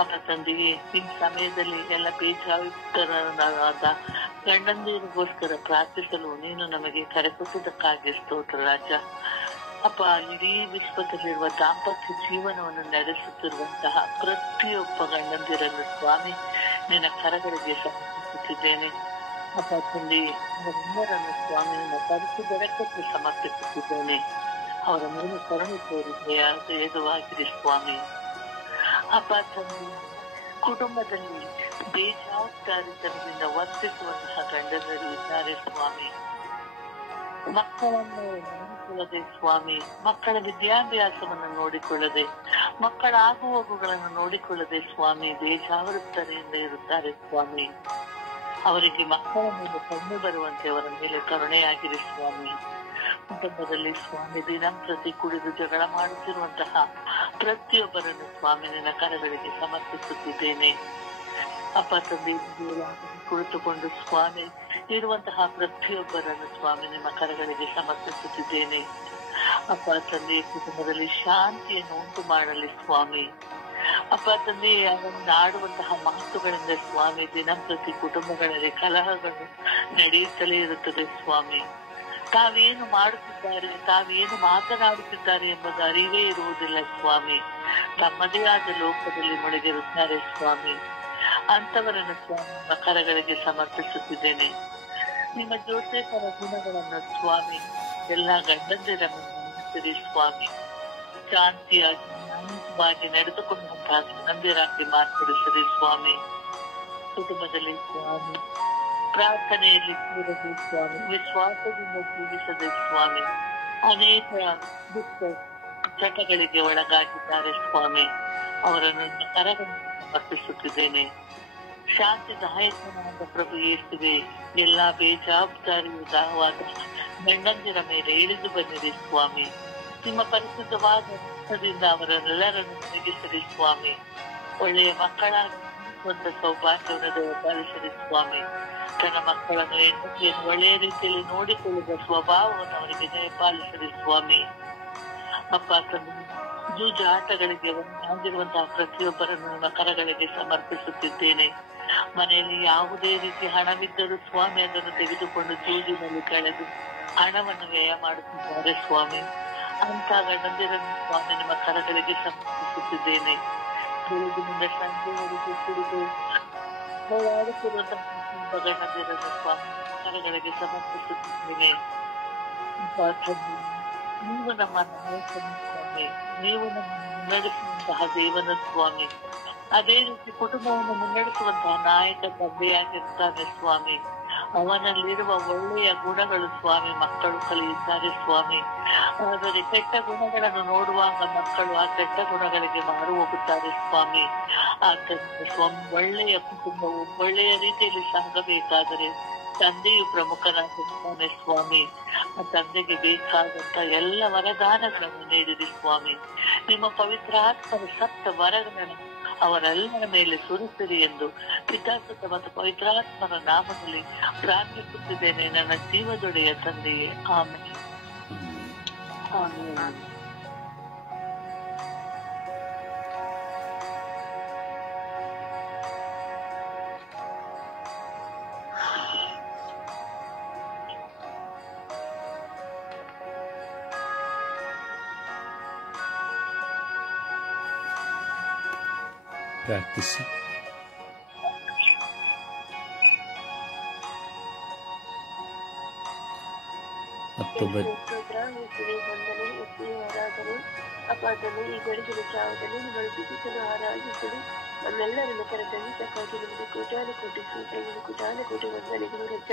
ಅಪ್ಪ ತಂದೆಗೆ ಈ ಸಮಯದಲ್ಲಿ ಎಲ್ಲ ಬೇಜಾವಾಬ್ದಾರರಾದ ಗಂಡಂದಿರಿಗೋಸ್ಕರ ಪ್ರಾರ್ಥಿಸಲು ನೀನು ನಮಗೆ ಕರೆಕೊಟ್ಟಿದ್ದಕ್ಕಾಗಿ ಸ್ತೋತ್ರ ರಾಜ. ಅಪ್ಪ, ಇಡೀ ವಿಶ್ವದಲ್ಲಿರುವ ದಾಂಪತ್ಯ ಜೀವನವನ್ನು ನಡೆಸುತ್ತಿರುವಂತಹ ಪ್ರತಿಯೊಬ್ಬ ಗಂಡಂದಿರನ್ನು ಸ್ವಾಮಿ ನಿನ್ನ ಕರಗಳಿಗೆ ಸಮರ್ಪಿಸುತ್ತಿದ್ದೇನೆ. ಅಪ್ಪ ತಂದೆ, ಅವರೆಲ್ಲರನ್ನು ಸ್ವಾಮಿ ನಿನ್ನ ಪರಿಶುದ್ಧ ರಕ್ತಕ್ಕೆ ಸಮರ್ಪಿಸುತ್ತಿದ್ದೇನೆ. ಅವರ ಮೇಲೆ ಕರುಣೆ ತೋರಿದೆಯ ದಯವಾಗಿರಿ ಸ್ವಾಮಿ. ಅಪ್ಪ ತಂದೆ, ಕುಟುಂಬದಲ್ಲಿ ಬೇಜವಾಬ್ದಾರಿತನದಿಂದ ವರ್ತಿಸುವಂತಹ ಗಂಡಂದರು ಇದ್ದಾರೆ ಸ್ವಾಮಿ. ಮಕ್ಕಳನ್ನು ನೋಡಿಕೊಳ್ಳದೆ ಸ್ವಾಮಿ, ಮಕ್ಕಳ ವಿದ್ಯಾಭ್ಯಾಸವನ್ನು ನೋಡಿಕೊಳ್ಳದೆ, ಮಕ್ಕಳ ಆಗುಹೋಗುಗಳನ್ನು ನೋಡಿಕೊಳ್ಳದೆ ಸ್ವಾಮಿ ಬೇಜಾವೃತ್ತರೆಯಿಂದ ಇರುತ್ತಾರೆ ಸ್ವಾಮಿ. ಅವರಿಗೆ ಮಕ್ಕಳ ಮೇಲೆ ಕಣ್ಣು ಬರುವಂತೆ ಅವರ ಮೇಲೆ ಕರುಣೆಯಾಗಿರಿ ಸ್ವಾಮಿ. ಕುಟುಂಬದಲ್ಲಿ ಸ್ವಾಮಿ ದಿನಂಪ್ರತಿ ಕುಡಿದು ಜಗಳ ಮಾಡುತ್ತಿರುವಂತಹ ಪ್ರತಿಯೊಬ್ಬರನ್ನು ಸ್ವಾಮಿ ನಿನ್ನ ಕರಗಳಿಗೆ ಸಮರ್ಪಿಸುತ್ತಿದ್ದೇನೆ. ಅಪ್ಪ ತಂದೆ, ಕುಳಿತುಕೊಂಡು ಸ್ವಾಮಿ ಇರುವಂತಹ ಪ್ರತಿಯೊಬ್ಬರನ್ನು ಸ್ವಾಮಿ ನಿಮ್ಮ ಕರಗಳಿಗೆ ಸಮರ್ಪಿಸುತ್ತಿದ್ದೇನೆ. ಅಪ್ಪ ತಂದೆ, ಕುಟುಂಬದಲ್ಲಿ ಶಾಂತಿಯನ್ನು ಉಂಟು ಮಾಡಲಿ ಸ್ವಾಮಿ. ಅಪ್ಪ ತಂದೆ, ಅವನ್ನ ಆಡುವಂತಹ ಮಾತುಗಳಿಂದ ಸ್ವಾಮಿ ದಿನಂಪ್ರತಿ ಕುಟುಂಬಗಳಲ್ಲಿ ಕಲಹಗಳು ನಡೆಯುತ್ತಲೇ ಇರುತ್ತದೆ ಸ್ವಾಮಿ. ತಾವೇನು ಮಾಡುತ್ತಿದ್ದಾರೆ, ತಾವೇನು ಮಾತನಾಡುತ್ತಿದ್ದಾರೆ ಎಂಬುದು ಅರಿವೇ ಇರುವುದಿಲ್ಲ ಸ್ವಾಮಿ. ತಮ್ಮದೇ ಆದ ಲೋಕದಲ್ಲಿ ಮುಳುಗಿರುತ್ತಾರೆ ಸ್ವಾಮಿ. ಅಂತವರನ್ನು ಸ್ವಾಮಿ ನಿಮ್ಮ ಕರಗಳಿಗೆ ಸಮರ್ಪಿಸುತ್ತಿದ್ದೇನೆ. ನಿಮ್ಮ ಜೋಸೇಫರ ಗುಣಗಳನ್ನು ಸ್ವಾಮಿ ಎಲ್ಲ ಗಂಡಂದಿರನ್ನು ನೆನಪಿಸಿರಿ ಸ್ವಾಮಿ. ಶಾಂತಿಯಾಗಿ ನ್ಯಾಯವಾಗಿ ನಡೆದುಕೊಂಡಂತಹ ಗಂಡಂದಿರಾಗಿ ಮಾರ್ಪಡಿಸಿರಿ ಸ್ವಾಮಿ. ಕುಟುಂಬದಲ್ಲಿ ಸ್ವಾಮಿ ಪ್ರಾರ್ಥನೆಯಲ್ಲಿ ಕೂರದೆ ಸ್ವಾಮಿ, ವಿಶ್ವಾಸದಿಂದ ಜೀವಿಸದೆ ಸ್ವಾಮಿ, ಅನೇಕ ದುಃಖ ಚಟಗಳಿಗೆ ಒಳಗಾಗಿದ್ದಾರೆ ಸ್ವಾಮಿ. ಅವರನ್ನು ಕರಗಳನ್ನು ಸಮರ್ಪಿಸುತ್ತಿದ್ದೇನೆ. ಶಾಂತಿದಾಯಕನಾದ ಪ್ರಭು ಯೇಸುವೆ, ಎಲ್ಲಾ ಬೇಜವಾಬ್ದಾರಿಯುತವಾದ ಗಂಡಂದಿರ ಮೇಲೆ ಇಳಿದು ಬಂದಿರಿ ಸ್ವಾಮಿ. ನಿಮ್ಮ ಪರಿಶುದ್ಧವಾದ ರಕ್ತದಿಂದ ಅವರೆಲ್ಲರನ್ನು ಮುಗಿಸಿರಿ ಸ್ವಾಮಿ. ಒಳ್ಳೆಯ ಮಕ್ಕಳಾಗಿ ಒಂದು ಸೌಭಾಗ್ಯವನ್ನು ದಯಪಾಲಿಸಿರಿ ಸ್ವಾಮಿ. ತನ್ನ ಮಕ್ಕಳನ್ನು ಹೆಂಡತಿಯನ್ನು ಒಳ್ಳೆಯ ರೀತಿಯಲ್ಲಿ ನೋಡಿಕೊಳ್ಳುವ ಸ್ವಭಾವವನ್ನು ಅವರಿಗೆ ದಯಪಾಲಿಸಿರಿ ಸ್ವಾಮಿ. ಅಪ್ಪ ತಂದೆ, ಜೂಜಾಟಗಳಿಗೆ ಒಂದಾಗಿರುವಂತಹ ಪ್ರತಿಯೊಬ್ಬರನ್ನು ನಿಮ್ಮ ಕರಗಳಿಗೆ ಸಮರ್ಪಿಸುತ್ತಿದ್ದೇನೆ. ಮನೆಯಲ್ಲಿ ಯಾವುದೇ ರೀತಿ ಹಣವಿದ್ದರೂ ಸ್ವಾಮಿ ಅದನ್ನು ತೆಗೆದುಕೊಂಡು ಜೂಜಿನಲ್ಲಿ ಕಳೆದು ಹಣವನ್ನು ವ್ಯಯ ಮಾಡುತ್ತಿದ್ದಾರೆ ಸ್ವಾಮಿ. ಅಂತ ಗಂಡಂದಿರನ್ನು ಸ್ವಾಮಿ ನಿಮ್ಮ ಕರಗಳಿಗೆ ಸಮರ್ಪಿಸುತ್ತಿದ್ದೇನೆ. ಬೆಳಗಿನಿಂದ ಸಂಜೆವರೆಗೂ ಕುಡಿದು ಹೋರಾಡುತ್ತಿರುವಂತಹ ಗಂಡಂದಿರನ್ನು ಸ್ವಾಮಿ ಕರಗಳಿಗೆ ಸಮರ್ಪಿಸುತ್ತಿದ್ದೇನೆ. ನೀವು ನಮ್ಮನ್ನು ಸ್ವಾಮಿ, ನೀವು ನಮ್ಮನ್ನು ಮುನ್ನಡೆಸುವಂತಹ ದೇವನ ಸ್ವಾಮಿ. ಅದೇ ರೀತಿ ಕುಟುಂಬವನ್ನು ಮುನ್ನಡೆಸುವಂತಹ ನಾಯಕ ತಂದೆಯಾಗಿರ್ತಾನೆ ಸ್ವಾಮಿ. ಅವನಲ್ಲಿರುವ ಒಳ್ಳೆಯ ಗುಣಗಳು ಸ್ವಾಮಿ ಮಕ್ಕಳು ಕಲಿಯುತ್ತಾರೆ ಸ್ವಾಮಿ. ಆದರೆ ಕೆಟ್ಟ ಗುಣಗಳನ್ನು ನೋಡುವಾಗ ಮಕ್ಕಳು ಆ ಕೆಟ್ಟ ಗುಣಗಳಿಗೆ ಮಾರು ಹೋಗುತ್ತಾರೆ ಸ್ವಾಮಿ. ಆದ್ದರಿಂದ ಸ್ವಾಮಿ, ಒಳ್ಳೆಯ ಕುಟುಂಬವು ಒಳ್ಳೆಯ ರೀತಿಯಲ್ಲಿ ಸಾಗಬೇಕಾದರೆ ತಂದೆಯು ಪ್ರಮುಖನಾಗಿರ್ತಾನೆ ಸ್ವಾಮಿ. ಆ ತಂದೆಗೆ ಬೇಕಾದಂತ ಎಲ್ಲ ವರದಾನಗಳನ್ನು ನೀಡಿರಿ ಸ್ವಾಮಿ. ನಿಮ್ಮ ಪವಿತ್ರಾತ್ಮರ ಸಪ್ತ ವರಗಳನ್ನು ಅವರೆಲ್ಲರ ಮೇಲೆ ಸುರಿಸಿರಿ ಎಂದು ಪಿತಾಸುತ ಮತ್ತು ಪವಿತ್ರಾತ್ಮರ ನಾಮದಲ್ಲಿ ಪ್ರಾರ್ಥಿಸುತ್ತಿದ್ದೇನೆ ನನ್ನ ಜೀವದೊಡೆಯ ತಂದೆಯೇ, ಆಮೆನ್. ಆಮೆನ್. ಪ್ರಾರ್ಥಿಸಿ. ಮತ್ತೊಬ್ಬರು ಅಪಾದನೆ ಈ ಬೆಳಗಿನ ಜಾವದಲ್ಲಿ ನಿಮ್ಮನ್ನು ಸ್ತುತಿಸಲು ಆರಾಧಿಸಲು ನಮ್ಮೆಲ್ಲರನ್ನು ಕರೆತಂದಿದ್ದಕ್ಕಾಗಿ ನಿಮಗೆ ಕೋಟಿ ವಂದನೆಗಳು ರಜ.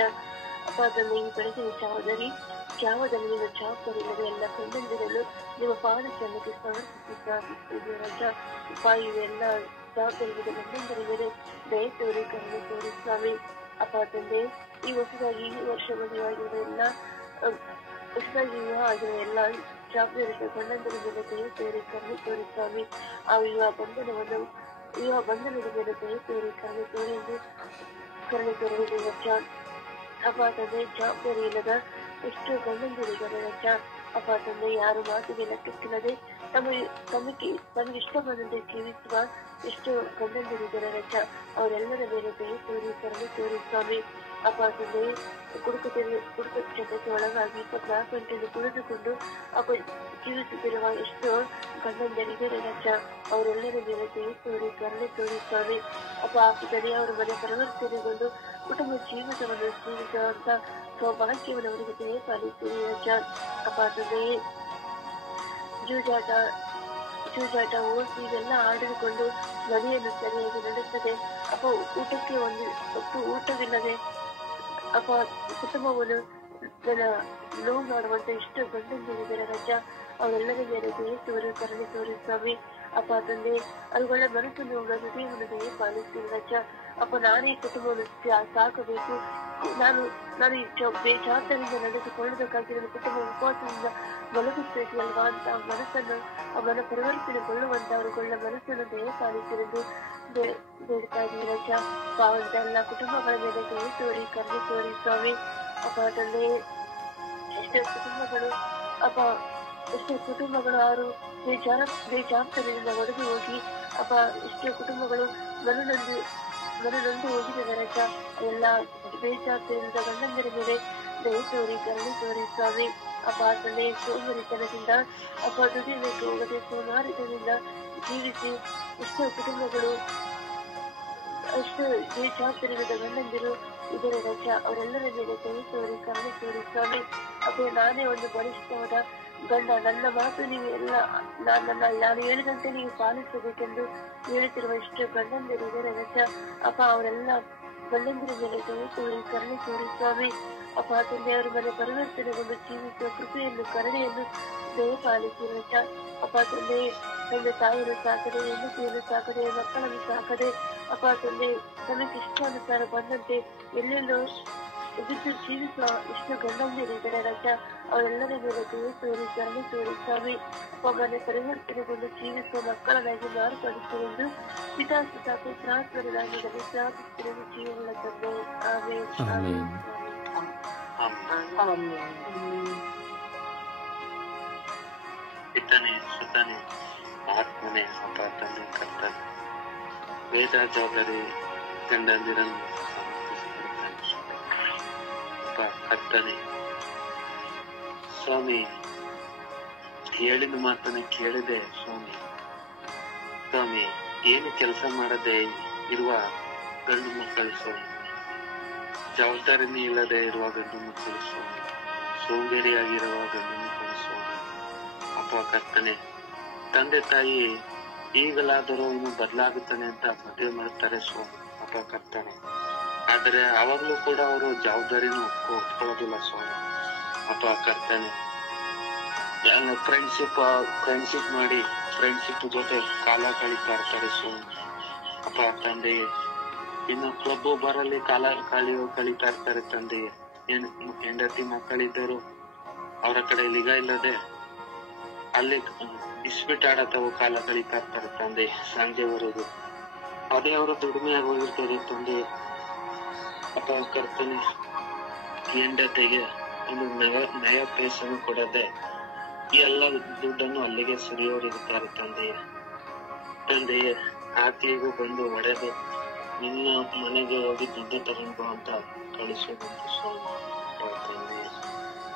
ಅಪಾದನೆ ಈ ಬೆಳಗಿನ ಜಾವದಲ್ಲಿ ನಿಮ್ಮ ಜವಾಬ್ದಾರಿಲ್ಲದೆ ಎಲ್ಲ ಗಂಡಂದಿರಲು ನಿಮ್ಮ ಪಾದಕ್ಕೆ ಸಮರ್ಪಿಸಿ ಪ್ರಾರ್ಥಿಸುತ್ತಿದೆ ರಜ. ಅಪ್ಪ, ಇವೆಲ್ಲ ಜವಾಬ್ದಾರಿಗಳ ಗಂಡಂದರ ಮೇಲೆ ದಯ ತೋರಿ ಕರುಣೆ ತೋರಿ ಸ್ವಾಮಿ. ಅಪ್ಪ ತಂದೆ, ಈ ಹೊಸದಾಗಿ ಈ ವರ್ಷ ಮದುವೆಯಾಗಿರುವ ಎಲ್ಲ ಹೊಸದಾಗಿ ವಿವಾಹ ಆಗಿರುವ ಎಲ್ಲ ಜವಾಬ್ದಾರಿಗಳ ಗಂಡಂದರ ಮೇಲೆ ದಯ ತೋರಿ ಕರುಣೆ ತೋರಿ ಸ್ವಾಮಿ. ಆ ವಿವಾಹ ಬಂಧನದ ಮೇಲೆ ದಯ ತೋರಿ ಕರುಣೆ ತೋರಿ ಎಂದು ಕರುಣೆ ತೋರಿದೆ ರಜ. ಅಪ್ಪ ತಂದೆ ಜವಾಬ್ದಾರಿ ಇಲ್ಲದ ಎಷ್ಟು ಗಂಡಂದಿರಿದ್ದಾರೆ ರಜ. ಅಪ್ಪ ತಂದೆ ಯಾರು ಮಾತಿಗೆ ಲೆಕ್ಕಿಲ್ಲದೆ ತಮಗೆ ಇಷ್ಟ ಬಂದಂತೆ ಜೀವಿಸುವ ಎಷ್ಟು ಗಂಡಂದಿರಿದ್ದಾರೆ ರಜ. ಅವರೆಲ್ಲರ ಮೇಲೆ ದಯ ತೋರಿ ಕರುಣೆ ತೋರಿ ಸ್ವಾಮಿ. ಅಪ್ಪ ತಂದೆ ಕುಡುಕ ಚಟಕ್ಕೆ ಒಳಗಾಗಿ 24 ಗಂಟೆಯನ್ನು ಕುಳಿತುಕೊಂಡು ಅಪ್ಪ ಜೀವಿಸುತ್ತಿರುವ ಎಷ್ಟು ಗಂಡಂದರಿದ್ದಾರೆ ರಜ. ಅವರೆಲ್ಲರ ಮೇಲೆ ದಯ ತೋರಿ ಕರುಣೆ ತೋರಿ ಸ್ವಾಮಿ. ಅಪ್ಪ ತಂದೆ ಅವರ ಮನೆ ಪರಿವರ್ತನೆಗೊಂಡು ಕುಟುಂಬ ಜೀವಿತವನ್ನು ಜೀವಿಸುವಂತ ಸೌಭಾಗ್ಯವನ್ನು ಅವರಿಗೆ ದಯ ಪಾಲಿಸಿರಿ ರಜ. ಅಪ್ಪ ತಂದೆಯೇ ಜೂಜಾಟ ಓಸಿ ಇವೆಲ್ಲ ಆಡಿದುಕೊಂಡು ಮನೆಯನ್ನು ಸರಿಯಾಗಿ ನಡೆಸದೆ ಅಪ್ಪ ಊಟಕ್ಕೆ ಊಟವಿಲ್ಲದೆ ಅಪ್ಪ ಕುಟುಂಬವನ್ನು ನೋವು ಮಾಡುವಂತ ಎಷ್ಟು ಗಂಡಂದಿರಿದ್ದಾರೆ ರಜ. ಅವರೆಲ್ಲರ ಮೇಲೆ ದಯ ತೋರಿ ಕರುಣೆ ತೋರಿ ಸ್ವಾಮಿ. ಅಪ್ಪ ತಂದೆ ಅವುಗಳ ಮನಸ್ಸನ್ನು ಹೃದಯವನ್ನು ದಯ ಪಾಲಿಸ್ತೀನಿ ರಜ. ಅಪ್ಪ ನಾನೇ ಕುಟುಂಬವನ್ನು ಸಾಕಬೇಕು, ನಾನು ಬೇಜವಾಬ್ದಾರಿಯಿಂದ ನಡೆದುಕೊಳ್ಳುವುದಕ್ಕಾಗಿ ನನ್ನ ಕುಟುಂಬ ಉಪವಾಸದಿಂದ ಮಲಗುತ್ತಲ್ವಾ ಅಂತ ಮನಸ್ಸನ್ನು ಅವನ ಪರಿವರ್ತನೆಗೊಳ್ಳುವಂತ ಅವರುಗಳ ಮನಸ್ಸನ್ನು ದಯ ಪಾಲಿಸಿರೆಂದು ಬೇಡ್ತಾ ಇದ್ದೀನಿ ರಜ. ಪಾವಂತ ಎಲ್ಲ ಕುಟುಂಬಗಳ ಮೇಲೆ ದಯ ತೋರಿ ಕರುಣೆ ತೋರಿ ಸ್ವಾಮಿ. ಅಪ್ಪ ತಂದೆ ಎಷ್ಟೋ ಕುಟುಂಬಗಳು ಅವರು ಬೇಜವಾಬ್ದಾರಿಯಿಂದ ಒಡೆದು ಹೋಗಿ ಅಪ್ಪ ಎಷ್ಟೋ ಕುಟುಂಬಗಳು ಮನನೊಂದು ಹೋಗಿದ್ದಾರೆ ರಜ. ಎಲ್ಲ ಬೇಜವಾಬ್ದಾರಿಯಿಂದ ಗಂಡಂದರ ಮೇಲೆ ದಯ ತೋರಿ ಕರುಣೆ ತೋರಿ ಸ್ವಾಮಿ. ಅಪ್ಪ ತಂದೆ ಸೋಮರಿತನದಿಂದ ಅಪ್ಪ ದುಡಿಯಬೇಕು ಹೋಗದೆ ಸೋಮಾರಿತನದಿಂದ ಜೀವಿಸಿ ಎಷ್ಟೋ ಕುಟುಂಬಗಳು ಅಷ್ಟು ಬೇಜವಾಬ್ದಾರಿಯಿಂದ ಗಂಡಂದಿರು ಇದರ ರಜ. ಅವರೆಲ್ಲರ ಮೇಲೆ ದಯ ತೋರಿ ಕರುಣೆ ತೋರಿ ಸ್ವಾಮಿ. ಅಪ್ಪ ನಾನೇ ಒಂದು ಬಲಿಷ್ಠವಾದ ಗಂಡ, ನನ್ನ ಮಾತು ನೀವು ಎಲ್ಲ ನಾನು ಹೇಳಿದಂತೆ ನೀವು ಪಾಲಿಸಬೇಕೆಂದು ಹೇಳುತ್ತಿರುವ ಇಷ್ಟು ಗಂಡಂದಿರು ಇದರ ರಜ. ಅಪ್ಪ ಅವರೆಲ್ಲ ಗಂಡಂದಿರ ಮೇಲೆ ದಯ ತೋರಿ ಕರುಣೆ ತೋರಿ ಸ್ವಾಮಿ. ಅಪ್ಪ ತಂದೆಯವರು ಮನೆ ಪರಿವರ್ತನೆಗೊಂಡು ಜೀವಿಸುವ ಕೃಪೆಯನ್ನು ಕರುಣೆಯನ್ನು ದಯ ಪಾಲಿಸಿ ರಜ. ಅಪ್ಪ ತಂದೆ ತಾಯಿಯನ್ನು ಸಾಕದೆ ಹೆಂಡತಿಯನ್ನು ಸಾಕದೆ ಮಕ್ಕಳನ್ನು ಸಾಕದೆ ಅಪ್ಪ ತಂದೆ ತಮಗೆ ಇಷ್ಟಾನುಸಾರ ಬಂದಂತೆ ಎಲ್ಲೆಲ್ಲೋ ಬಿದ್ದು ಜೀವಿಸುವ ಎಷ್ಟು ಗಂಡಂದಿರಿದ್ದಾರೆ ರಜ. ಅವರೆಲ್ಲರ ಮೇಲೆ ದಯ ತೋರಿ ಕರುಣೆ ತೋರಿ ಸ್ವಾಮಿ. ಅಪ್ಪ ಮನೆ ಪರಿವರ್ತನೆಗೊಂಡು ಜೀವಿಸುವ ಮಕ್ಕಳನ್ನಾಗಿ ಮಾರ್ಪಡಿಸುವುದು ಪಿತಾಸುತ ಪುತ್ರಾತ್ಮನಾಗಿರಲಿ ಪ್ರಾರ್ಥಿಸುತ್ತಿರುವ ಜೀವಗಳ ತಂದೆ. ಆಮೇಲೆ ಪಿತನೇ ಸುತನೇ ಆತ್ಮನೇ ಅಪ್ಪ ತಂದೆ ಕರ್ತನೆ ವೇದ ಜವಾಬ್ದಾರಿ ಗಂಡಂದಿರನ್ನು ಅಪ್ಪ ಕರ್ತನೆ ಸ್ವಾಮಿ. ಹೇಳಿದ ಮಾತನ್ನ ಕೇಳಿದೆ ಸ್ವಾಮಿ. ಸ್ವಾಮಿ ಏನು ಕೆಲಸ ಮಾಡದೆ ಇರುವ ಗಂಡು ಮಕ್ಕಳು ಸ್ವಾಮಿ, ಜವಾಬ್ದಾರಿನೇ ಇಲ್ಲದೆ ಇರುವ ಗಂಡು ಮಕ್ಕಳು ಸ್ವಾಮಿ, ಸೋಂಬೇರಿಯಾಗಿರುವ ಗಂಡು ಮಕ್ಕಳು ಸ್ವಾಮಿ. ಅಪ್ಪ ಕರ್ತನೆ ತಂದೆ ತಾಯಿ ಈಗಲಾದರೂ ಇನ್ನು ಬದಲಾಗುತ್ತಾನೆ ಅಂತ ಮದುವೆ ಮಾಡುತ್ತಾರೆ ಸ್ವಾಮಿ. ಅಪ್ಪ ಕರ್ತನೆ ಆದ್ರೆ ಅವಾಗ್ಲೂ ಕೂಡ ಅವರು ಜವಾಬ್ದಾರಿನೂ ಒಪ್ಕೊಳ್ಳೋದಿಲ್ಲ ಸ್ವಾಮಿ. ಅಪ್ಪ ಕರ್ತನೆ ಫ್ರೆಂಡ್ಶಿಪ್ ಮಾಡಿ ಫ್ರೆಂಡ್ಶಿಪ್ ಜೊತೆ ಕಾಲ ಕಳೀತಾ ಇರ್ತಾರೆ ಸ್ವಾಮಿ. ಅಪ್ಪ ತಂದೆಗೆ ಇನ್ನು ಕ್ಲಬ್ ಬರಲ್ಲಿ ಕಾಲ ಕಳೀತಾ ಇರ್ತಾರೆ ತಂದೆಗೆ. ಹೆಂಡತಿ ಮಕ್ಕಳಿದ್ದರು ಅವರ ಕಡೆ ಲಿಗ ಇಲ್ಲದೆ ಅಲ್ಲಿ ಇಸ್ಬಿಟ್ ಆಡತಾವು ಕಾಲ ಕಳೀತಾ ಇರ್ತಾರೆ ತಂದೆ ಸಂಜೆವರೆಗೂ. ಅದೇ ಅವರ ದುಡಿಮೆ ಆಗೋಗಿರ್ತದೆ ತಂದೆ. ಅಪ್ಪ ಕರ್ತನೆ ಹೆಂಡತಿಗೆ ಒಂದು ನಯ ಪೈಸನ್ನು ಕೊಡದೆ ಈ ಎಲ್ಲ ದುಡ್ಡನ್ನು ಅಲ್ಲಿಗೆ ಸುರಿಯೋರಿರ್ತಾರೆ ತಂದೆಯೇ ಆಕೆಗೂ ಬಂದು ಹೊಡೆದು ನಿನ್ನ ಮನೆಗೆ ಹೋಗಿ ದುಡ್ಡು ತಗೊಂಡು ಅಂತ ಕಳಿಸೋದುಂಟು ಸ್ವಾಮಿ.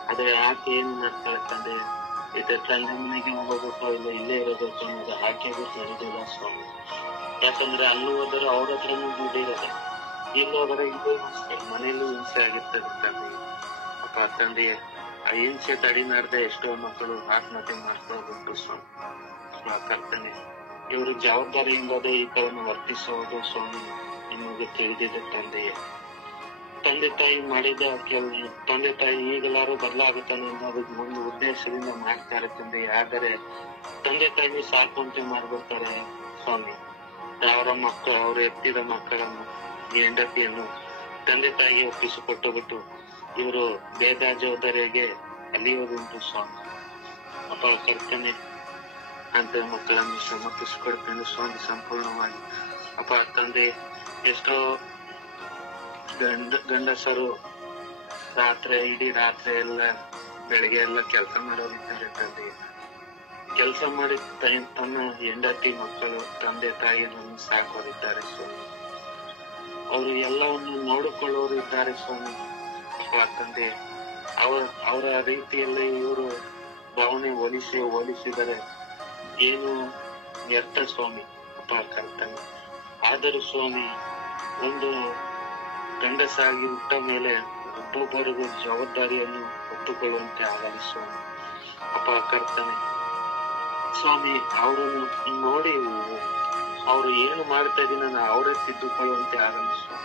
ಆದ್ರೆ ಆಕೆ ಏನ್ ಮಾಡ್ತಾಳೆ ತಂದೆ, ಇದೆ ತನ್ನ ಮನೆಗೆ ಹೋಗಬೇಕು ಇಲ್ಲ ಇಲ್ಲೇ ಇರಬೇಕು ಅನ್ನೋದು ಆಕೆಗೂ ತಿಳಿದಿಲ್ಲ ಸ್ವಾಮಿ. ಯಾಕಂದ್ರೆ ಅಲ್ಲಿ ಹೋದರೆ ಅವ್ರ ಹತ್ರನೂ ದುಡ್ಡು ಇರೋದೆ, ಇಲ್ಲಿ ಹೋದರೆ ಇಲ್ಲೂ ಹಿಂಸೆ, ಮನೆಯಲ್ಲೂ ಹಿಂಸೆ ಆಗಿರ್ತದೆ ತಂದೆ. ಅಪ್ಪ ತಂದೆಯೇ ಆ ಹಿಂಸೆ ತಡಿ ಮಾಡದೆ ಎಷ್ಟೋ ಮಕ್ಕಳು ಆತ್ಮಹತ್ಯೆ ಮಾಡ್ಕೊಳ್ಳೋದುಂಟು ಸ್ವಾಮಿ. ಕರ್ತನೆ ಇವರು ಜವಾಬ್ದಾರಿ ಇಲ್ಲದೆ ಈ ತರನ್ನು ವರ್ತಿಸುವುದು ಸ್ವಾಮಿ ನಿಮಗೆ ತಿಳಿದಿದೆ ತಂದೆಯೇ. ತಂದೆ ತಾಯಿ ಮಾಡಿದ ತಂದೆ ತಾಯಿ ಈಗಲಾರು ಬದಲಾಗುತ್ತಾನೆ ಅನ್ನೋದು ಒಂದು ಉದ್ದೇಶದಿಂದ ಮಾಡ್ತಾರೆ ತಂದೆಯೇ. ಆದರೆ ತಂದೆ ತಾಯಿ ಸಾಕುವಂತೆ ಮಾಡ್ಬಿಡ್ತಾರೆ ಸ್ವಾಮಿ. ಅವ್ರ ಎತ್ತಿದ ಮಕ್ಕಳನ್ನು ಹೆಂಡತಿಯನ್ನು ತಂದೆ ತಾಯಿಗೆ ಒಪ್ಪಿಸಿಕೊಟ್ಟು ಬಿಟ್ಟು ಇವರು ಭೇದ ಜವಾಬ್ದಾರಿಗೆ ಅಲಿಯೋದುಂಟು ಸ್ವಾಮಿ. ಅಪ್ಪ ಕರ್ತನೆ ಅಂತ ಮಕ್ಕಳನ್ನು ಸಮರ್ಪಿಸಿಕೊಡ್ತೇನೆ ಸ್ವಾಮಿ ಸಂಪೂರ್ಣವಾಗಿ. ಅಪ್ಪ ತಂದೆ ಎಷ್ಟೋ ಗಂಡಸರು ಇಡೀ ರಾತ್ರಿ ಎಲ್ಲ ಬೆಳಿಗ್ಗೆ ಎಲ್ಲ ಕೆಲಸ ಮಾಡೋರಿದ್ದಾರೆ. ತಂದೆ ಕೆಲಸ ಮಾಡಿ ತನ್ನ ಹೆಂಡತಿ ಮಕ್ಕಳು ತಂದೆ ತಾಯಿಯನ್ನು ಸಾಕೋರಿದ್ದಾರೆ ಸ್ವಾಮಿ. ಅವರು ಎಲ್ಲವನ್ನು ನೋಡಿಕೊಳ್ಳೋರು ಇದ್ದಾರೆ ಸ್ವಾಮಿ. ತಂದೆ ಅವರ ರೀತಿಯಲ್ಲಿ ಇವರು ಭಾವನೆ ಹೋಲಿಸಿದರೆ ಏನು ವ್ಯರ್ಥ ಸ್ವಾಮಿ. ಕರ್ತನೆ, ಆದರೂ ಸ್ವಾಮಿ ಒಂದು ಗಂಡಸಾಗಿ ಹುಟ್ಟ ಮೇಲೆ ಒಬ್ಬೊಬ್ಬರಿಗೂ ಜವಾಬ್ದಾರಿಯನ್ನು ಹೊತ್ತುಕೊಳ್ಳುವಂತೆ ಆಗಲಿ ಸ್ವಾಮಿ. ಕರ್ತನೆ ಸ್ವಾಮಿ, ಅವರನ್ನು ನೋಡಿ ಅವರು ಏನು ಮಾಡ್ತಾ ಇದೀನ ಅವರೇ ತಿದ್ದುಕೊಳ್ಳುವಂತೆ ಆಗಲಿ ಸ್ವಾಮಿ.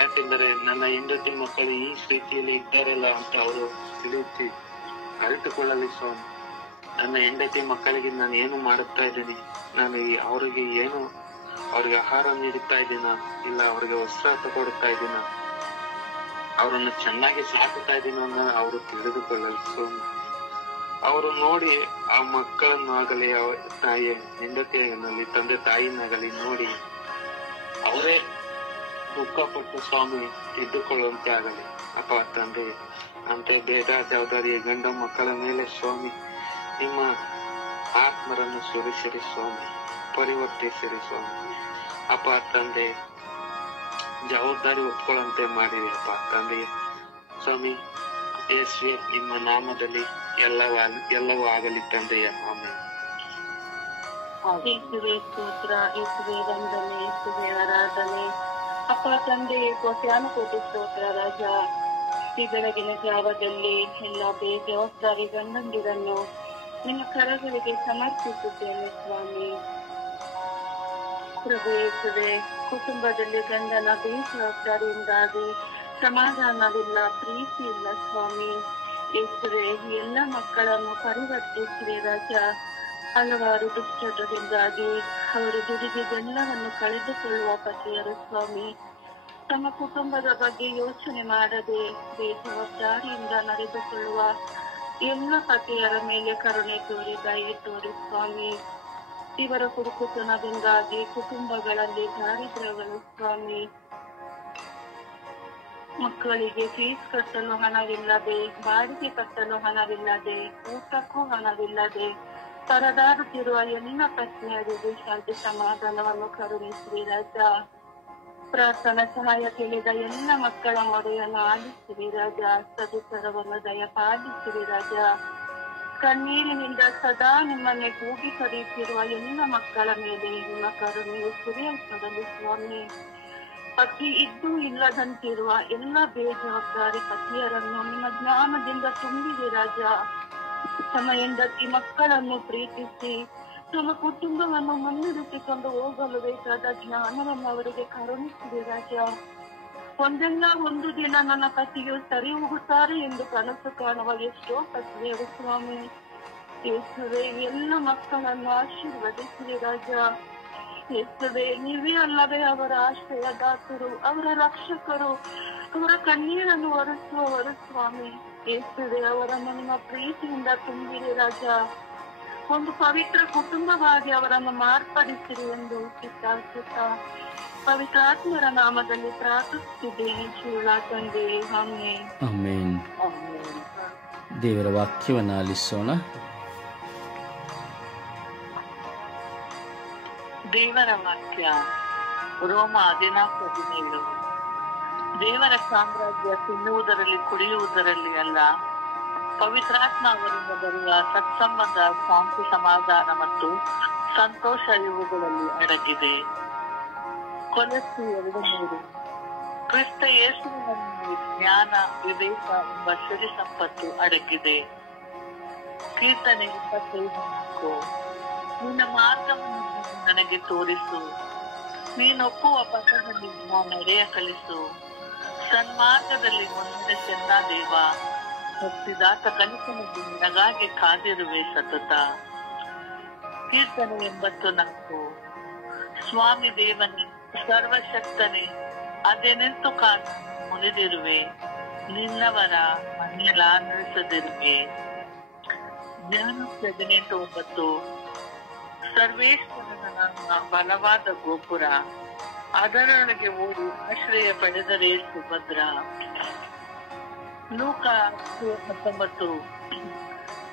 ಯಾಕೆಂದರೆ ನನ್ನ ಹೆಂಡತಿ ಮಕ್ಕಳು ಈ ಸ್ಥಿತಿಯಲ್ಲಿ ಇದ್ದಾರಲ್ಲ ಅಂತ ಅವರು ಅರಿತುಕೊಳ್ಳಲಿ ಸ್ವಾಮಿ. ನನ್ನ ಹೆಂಡತಿ ಮಕ್ಕಳಿಗೆ ನಾನು ಏನು ಮಾಡುತ್ತಾ ಇದ್ದೀನಿ, ನಾನು ಅವ್ರಿಗೆ ಆಹಾರ ನೀಡುತ್ತಾ ಇದ್ದೀನ, ಇಲ್ಲ ಅವ್ರಿಗೆ ವಸ್ತ್ರ ತಗೊಡ್ತಾ ಇದ್ದೀನ, ಅವರನ್ನು ಚೆನ್ನಾಗಿ ಸಾಕುತ್ತಾ ಇದ್ದೀನ ಅನ್ನೋ ಅವರು ತಿಳಿದುಕೊಳ್ಳಲಿ ಸ್ವಾಮಿ. ಅವರು ನೋಡಿ ಆ ಮಕ್ಕಳನ್ನಾಗಲಿ ತಾಯಿ ಹೆಂಡತಿಯಲ್ಲಿ ತಂದೆ ತಾಯಿನಾಗಲಿ ನೋಡಿ ಅವರೇ ದುಃಖಪಟ್ಟು ಸ್ವಾಮಿ ತಿದ್ದುಕೊಳ್ಳುವಂತೆ ಆಗಲಿ. ತಂದೆ ಅಂತ ಬೇಡ ಜವಾಬ್ದಾರಿ ಗಂಡ ಮಕ್ಕಳ ಮೇಲೆ ಸ್ವಾಮಿ ನಿಮ್ಮ ಆತ್ಮರನ್ನು ಸುರಿಸಿರಿ ಸ್ವಾಮಿ, ಪರಿವರ್ತಿಸಿರಿ ಸ್ವಾಮಿ. ತಂದೆ ಜವಾಬ್ದಾರಿ ಒಪ್ಕೊಳ್ಳುವಂತೆ ಮಾಡಿರಿ ತಂದೆ ಸ್ವಾಮಿ. ಯೇಸುವೆ, ನಿಮ್ಮ ನಾಮದಲ್ಲಿ ಎಲ್ಲವೂ ಆಗಲಿ ತಂದೆಯ. ಆಮೆನ್. ಯೇಸುವೆ ಸ್ತೋತ್ರ, ಯೇಸುವೆ ವಂದನೆ, ಯೇಸುವೆ ಆರಾಧನೆ. ತಂದೆ ಕೋಟ್ಯಾನುಕೋಟಿ ಸ್ತೋತ್ರ ರಾಜ. ಈ ಬೆಳಗಿನ ಜಾವದಲ್ಲಿ ಎಲ್ಲ ಬೇಜವಾಬ್ದಾರಿ ಗಂಡಂದಿರನ್ನು ನಿಮ್ಮ ಕರಗಳಿಗೆ ಸಮರ್ಪಿಸುತ್ತೇನೆ ಸ್ವಾಮಿ. ಪ್ರಭು ಯೇಸುವೆ, ಕುಟುಂಬದಲ್ಲಿ ಗಂಡನ ಬೇಜವಾಬ್ದಾರಿಯಿಂದಾಗಿ ಸಮಾಧಾನವಿಲ್ಲ, ಪ್ರೀತಿ ಇಲ್ಲ ಸ್ವಾಮಿ. ಯೇಸುವೆ, ಎಲ್ಲ ಮಕ್ಕಳನ್ನು ಪರಿವರ್ತಿಸಿರಿ ರಾಜ. ಹಲವಾರು ದುಶ್ಚಟದಿಂದಾಗಿ ಅವರು ದುಡಿದೆಲ್ಲವನ್ನು ಕಳೆದುಕೊಳ್ಳುವ ಪತಿಯರು ಸ್ವಾಮಿ. ತಮ್ಮ ಕುಟುಂಬದ ಬಗ್ಗೆ ಯೋಚನೆ ಮಾಡದೆ ಬೇಜವಾಬ್ದಾರಿಯಿಂದ ನಡೆದುಕೊಳ್ಳುವ ಎಲ್ಲ ಪತಿಯರ ಮೇಲೆ ಕರುಣೆ ತೋರಿ, ದಯೆ ತೋರಿ ಸ್ವಾಮಿ. ಇವರ ಕುರುಕುತನದಿಂದಾಗಿ ಕುಟುಂಬಗಳಲ್ಲಿ ದಾರಿದ್ರ್ಯಗಳು ಸ್ವಾಮಿ. ಮಕ್ಕಳಿಗೆ ಫೀಸ್ ಕಟ್ಟಲು ಹಣವಿಲ್ಲದೆ, ಬಾಡಿಗೆ ಕಟ್ಟಲು ಹಣವಿಲ್ಲದೆ, ಊಟಕ್ಕೂ ಹಣವಿಲ್ಲದೆ ಪರದಾಡುತ್ತಿರುವ ಎಲ್ಲ ಪತ್ನಿಯರಿಗೆ ಶಾಂತಿ ಸಮಾಧಾನವನ್ನು ಕರುಣಿಸಿರಿ ರಾಜ. ಪ್ರಾರ್ಥನಾ ಸಹಾಯ ಕೇಳಿದ ಎಲ್ಲ ಮಕ್ಕಳ ಮೊರೆಯನ್ನು ಆಲಿಸಿರಿ ರಾಜ. ಸದುತ್ತರವನ್ನು ದಯಪಾಲಿಸಿರಿ ರಾಜ. ಕಣ್ಣೀರಿನಿಂದ ಸದಾ ನಿಮ್ಮನ್ನೇ ಕೂಗಿ ಕರೆಯುತ್ತಿರುವ ಎಲ್ಲ ಮಕ್ಕಳ ಮೇಲೆ ನಿಮ್ಮ ಕರುಣೆಯು ಸುರಿಯಲ್ಪಡಲಿ ಸ್ವಾಮಿ. ಪತಿ ಇದ್ದೂ ಇಲ್ಲದಂತಿರುವ ಎಲ್ಲ ಬೇಜವಾಬ್ದಾರಿ ಪತಿಯರನ್ನು ನಿಮ್ಮ ಜ್ಞಾನದಿಂದ ತುಂಬಿರಿ ರಾಜ. ತಮ್ಮ ಹೆಂಡತಿ ಮಕ್ಕಳನ್ನು ಪ್ರೀತಿಸಿ ತಮ್ಮ ಕುಟುಂಬವನ್ನು ಮುನ್ನಡೆಸಿಕೊಂಡು ಹೋಗಲು ಬೇಕಾದ ಜ್ಞಾನವನ್ನು ಅವರಿಗೆ ಕರುಣಿಸಿರಿ ರಾಜ. ಒಂದಲ್ಲ ಒಂದು ದಿನ ನನ್ನ ಪತಿಯು ಸರಿ ಹೋಗುತ್ತಾರೆ ಎಂದು ಕನಸು ಕಾಣುವ ಎಷ್ಟೋ ಪತ್ನಿಯರು ಸ್ವಾಮಿ. ಯೇಸುವೆ, ಎಲ್ಲ ಮಕ್ಕಳನ್ನು ಆಶೀರ್ವದಿಸಿರಿ ರಾಜ. ಯೇಸುವೆ, ನೀವೇ ಅಲ್ಲವೇ ಅವರ ಆಶ್ರಯದಾತರು, ಅವರ ರಕ್ಷಕರು, ಅವರ ಕಣ್ಣೀರನ್ನು ಒರೆಸುವವರು ಸ್ವಾಮಿ. ಯೇಸುವೆ, ಅವರನ್ನು ನಿಮ್ಮ ಪ್ರೀತಿಯಿಂದ ತುಂಬಿರಿ ರಾಜ. ಒಂದು ಪವಿತ್ರ ಕುಟುಂಬವಾಗಿ ಅವರನ್ನು ಮಾರ್ಪಡಿಸಿರಿ ಎಂದು ಚಿತ್ತಾಸುತ್ತಾ ಪವಿತ್ರಾತ್ಮರ ನಾಮದಲ್ಲಿ ಪ್ರಾರ್ಥಿಸುತ್ತಿದ್ದೇನೆ ಜೀವಳ ತಂದೆ. ಆಮೆನ್. ಆಮೆನ್. ದೇವರ ವಾಕ್ಯವನ್ನು ಆಲಿಸೋಣ. ದೇವರ ವಾಕ್ಯ ರೋಮ 14:17. ದೇವರ ಸಾಮ್ರಾಜ್ಯ ತಿನ್ನುವುದರಲ್ಲಿ ಕುಡಿಯುವುದರಲ್ಲಿ ಅಲ್ಲ, ಪವಿತ್ರಾತ್ಮ ಅವರಿಂದ ಬರುವ ಸತ್ಸಂಬಂಧ, ಶಾಂತಿ, ಸಮಾಧಾನ ಮತ್ತು ಸಂತೋಷ ಇವುಗಳಲ್ಲಿ ಅಡಗಿದೆ. ಕೊಲೊಸ್ಸೆ 2:3. ಕ್ರಿಸ್ತ ಯೇಸುವಿನಲ್ಲಿ ಜ್ಞಾನ, ವಿವೇಕ ಎಂಬ ಸಿರಿ ಸಂಪತ್ತು ಅಡಗಿದೆ. ಕೀರ್ತನೆ 25:4. ನಿನ್ನ ಮಾರ್ಗವನ್ನು ನನಗೆ ತೋರಿಸು, ನೀನೊಪ್ಪುವ ಪಥದಲ್ಲಿ ನಡೆಯ ಕಲಿಸು. ಸನ್ಮಾರ್ಗದಲ್ಲಿ ಮುನ್ನಡೆಸೆನ್ನ ದೇವ, ಮುಕ್ತಿದಾತ ಕನಸಿನಲ್ಲಿ ನಿನಗಾಗಿ ಕಾದಿರುವೆ ಸತತ. ಕೀರ್ತನೆ 84. ಸ್ವಾಮಿ ದೇವನೇ, ಸರ್ವಶಕ್ತನೇ, ಅದೆನೆಂತು ಕಾಲ ಮುನಿದಿರುವೆ, ನಿನ್ನವರ ಮನೆಯಲ್ಲ ನಿಲ್ಲಿಸದಿರುವೆ. ಜ್ಞಾನ 18:9. ಸರ್ವೇಶ್ವರನ ಬಲವಾದ ಗೋಪುರ, ಅದರೊಳಗೆ ಓಡಿ ಆಶ್ರಯ ಪಡೆದರೆ ಸುಭದ್ರ. ಲೂಕ 19.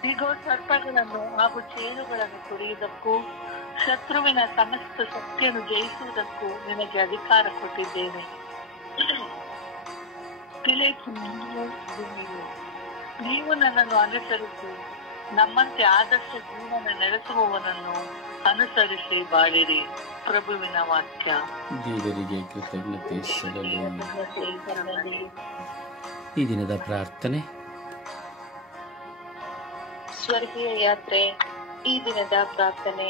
ಈಗ ಸರ್ಪಗಳನ್ನು ಹಾಗೂ ಚೇಳುಗಳನ್ನು ತುಳಿಯುವುದಕ್ಕೂ ಶತ್ರುವಿನ ಸಮಸ್ತ ಶಕ್ತಿಯನ್ನು ಜಯಿಸುವುದಕ್ಕೂ ನಿನಗೆ ಅಧಿಕಾರ ಕೊಟ್ಟಿದ್ದೇನೆ. ನೀವು ನನ್ನನ್ನು ಅನುಸರಿಸಿ ನಮ್ಮಂತೆ ಆದರ್ಶ ಜೀವನ ನಡೆಸುವವನನ್ನು ಅನುಸರಿಸಿ ಬಾಳಿರಿ. ಪ್ರಭುವಿನ ವಾಕ್ಯ. ದೇವರಿಗೆ ಕೃತಜ್ಞತೆ ಸಲ್ಲಲಿ. ಈ ದಿನದ ಪ್ರಾರ್ಥನೆ. ಸ್ವರ್ಗೀಯ ಯಾತ್ರೆ. ಈ ದಿನದ ಪ್ರಾರ್ಥನೆ.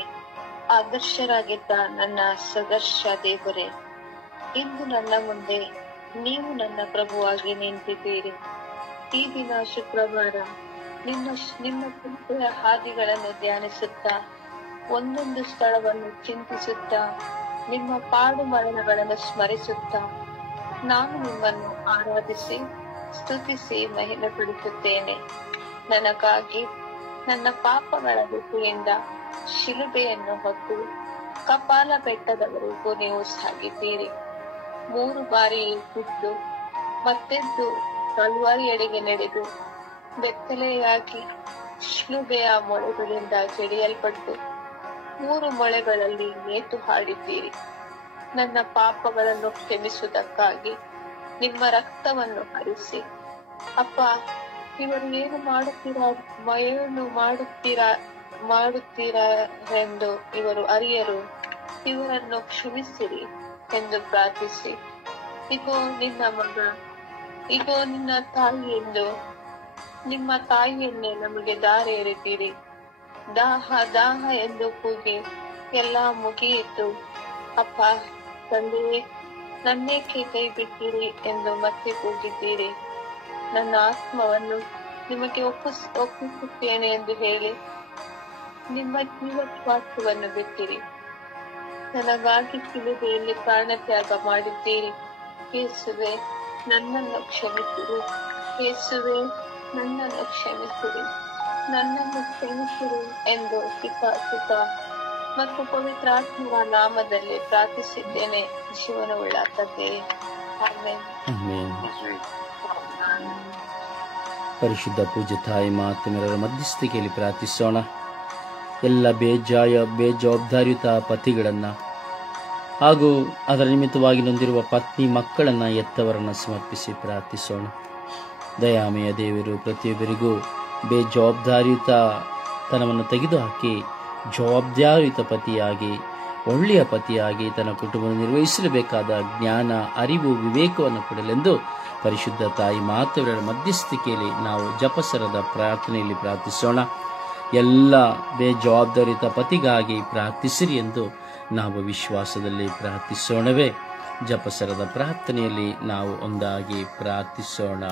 ಆದರ್ಶರಾಗಿದ್ದ ನನ್ನ ಸದರ್ಶ ದೇವರೇ, ಇಂದು ನನ್ನ ಮುಂದೆ ನೀವು ನನ್ನ ಪ್ರಭುವಾಗಿ ನಿಂತಿದ್ದೀರಿ. ಈ ದಿನ ಶುಕ್ರವಾರ ನಿಮ್ಮ ಕೃಪೆಯ ಹಾದಿಗಳನ್ನು ಧ್ಯಾನಿಸುತ್ತಾ, ಒಂದೊಂದು ಸ್ಥಳವನ್ನು ಚಿಂತಿಸುತ್ತಾ, ನಿಮ್ಮ ಪಾಡು ಮರಣಗಳನ್ನು ಸ್ಮರಿಸುತ್ತಾ ನಾನು ನಿಮ್ಮನ್ನು ಆರಾಧಿಸಿ ಸ್ತುತಿಸಿ ಮಹಿಮೆ ಪಡಿಸುತ್ತೇನೆ. ನನಗಾಗಿ ನನ್ನ ಪಾಪಗಳ ಹೊಟ್ಟೆಯಿಂದ ಶಿಲುಬೆಯನ್ನು ಹೊತ್ತು ಕಪಾಲ ಬೆಟ್ಟದವರೆಗೂ ನೀವು ಸಾಗಿದ್ದೀರಿ. 3 ಬಾರಿ ಬಿದ್ದು ಮತ್ತೆದ್ದು ಕಲ್ವಾರಿಯೆಡೆಗೆ ನಡೆದು ಬೆತ್ತಲೆಯಾಗಿ ಶಿಲುಬೆಯ ಮೊಳೆಗಳಿಂದ ಜಡಿಯಲ್ಪಟ್ಟು 3 ಮೊಳೆಗಳಲ್ಲಿ ನೇತು ಹಾಡಿದ್ದೀರಿ. ನನ್ನ ಪಾಪಗಳನ್ನು ಕ್ಷಮಿಸುವುದಕ್ಕಾಗಿ ನಿಮ್ಮ ರಕ್ತವನ್ನು ಹರಿಸಿ, ಅಪ್ಪ, ಇವರು ಏನು ಮಾಡುತ್ತೀರೆಂದು ಇವರು ಅರಿಯರು, ಇವರನ್ನು ಕ್ಷಮಿಸಿರಿ ಎಂದು ಪ್ರಾರ್ಥಿಸಿ, ಇಗೋ ನಿನ್ನ ಮಗ, ಇಗೋ ನಿನ್ನ ತಾಯಿ ಎಂದು ನಿಮ್ಮ ತಾಯಿಯನ್ನೇ ನಮಗೆ ದಾರಿ ಎರೆದಿರಿ. ದಾಹ ದಾಹ ಎಂದು ಕೂಗಿ ಎಲ್ಲ ಮುಗಿಯಿತು. ಅಪ್ಪ ತಂದೆಯೇ, ನನ್ನೇಕೆ ಕೈ ಬಿಟ್ಟಿರಿ ಎಂದು ಮತ್ತೆ ಕೂಗಿದ್ದೀರಿ. ನನ್ನ ಆತ್ಮವನ್ನು ನಿಮಗೆ ಒಪ್ಪಿಸುತ್ತೇನೆ ಎಂದು ಹೇಳಿ ನಿಮ್ಮ ಜೀವಶ್ವಾಸವನ್ನು ಬಿಟ್ಟಿರಿ. ನನಗಾಗಿ ಶಿಲುಬೆಯಲ್ಲಿ ಪ್ರಾಣತ್ಯಾಗ ಮಾಡಿದ್ದೀರಿ. ಯೇಸುವೆ, ನನ್ನನ್ನು ಕ್ಷಮಿಸಿರಿ. ಯೇಸುವೆ, ನನ್ನನ್ನು ಕ್ಷಮಿಸಿರಿ. ನನ್ನನ್ನು ಕ್ಷಮಿಸಿರಿ ಎಂದು ಪಿತಾ, ಸುತ ಮತ್ತು ಪವಿತ್ರಾತ್ಮರ ನಾಮದಲ್ಲಿ ಪ್ರಾರ್ಥಿಸಿದ್ದೇನೆ, ಜೀವನವುಳ್ಳ ತಂದೆಯೇ. ಆಮೆನ್. ಪರಿಶುದ್ಧ ಪೂಜ್ಯ ತಾಯಿ ಮಾತೆಯರ ಮಧ್ಯಸ್ಥಿಕೆಯಲ್ಲಿ ಪ್ರಾರ್ಥಿಸೋಣ. ಎಲ್ಲ ಬೇಜವಾಬ್ದಾರಿಯುತ ಪತಿಗಳನ್ನು ಹಾಗೂ ಅದರ ನಿಮಿತ್ತವಾಗಿ ನೊಂದಿರುವ ಪತ್ನಿ ಮಕ್ಕಳನ್ನು ಎತ್ತವರನ್ನು ಸಮರ್ಪಿಸಿ ಪ್ರಾರ್ಥಿಸೋಣ. ದಯಾಮಯ ದೇವರು ಪ್ರತಿಯೊಬ್ಬರಿಗೂ ಬೇಜವಾಬ್ದಾರಿಯುತತನವನ್ನು ತೆಗೆದುಹಾಕಿ ಜವಾಬ್ದಾರಿಯುತ ಪತಿಯಾಗಿ, ಒಳ್ಳೆಯ ಪತಿಯಾಗಿ ತನ್ನ ಕುಟುಂಬವನ್ನು ನಿರ್ವಹಿಸಲೇಬೇಕಾದ ಜ್ಞಾನ, ಅರಿವು, ವಿವೇಕವನ್ನು ಕೊಡಲೆಂದು ಪರಿಶುದ್ಧ ತಾಯಿ ಮಾತೆಯವರ ಮಧ್ಯಸ್ಥಿಕೆಯಲ್ಲಿ ನಾವು ಜಪಸರದ ಪ್ರಾರ್ಥನೆಯಲ್ಲಿ ಪ್ರಾರ್ಥಿಸೋಣ. ಎಲ್ಲ ಬೇಜವಾಬ್ದಾರಿಯುತ ಪತಿಗಾಗಿ ಪ್ರಾರ್ಥಿಸಿರಿ ಎಂದು ನಾವು ವಿಶ್ವಾಸದಲ್ಲಿ ಪ್ರಾರ್ಥಿಸೋಣವೇ. ಜಪಸರದ ಪ್ರಾರ್ಥನೆಯಲ್ಲಿ ನಾವು ಒಂದಾಗಿ ಪ್ರಾರ್ಥಿಸೋಣ.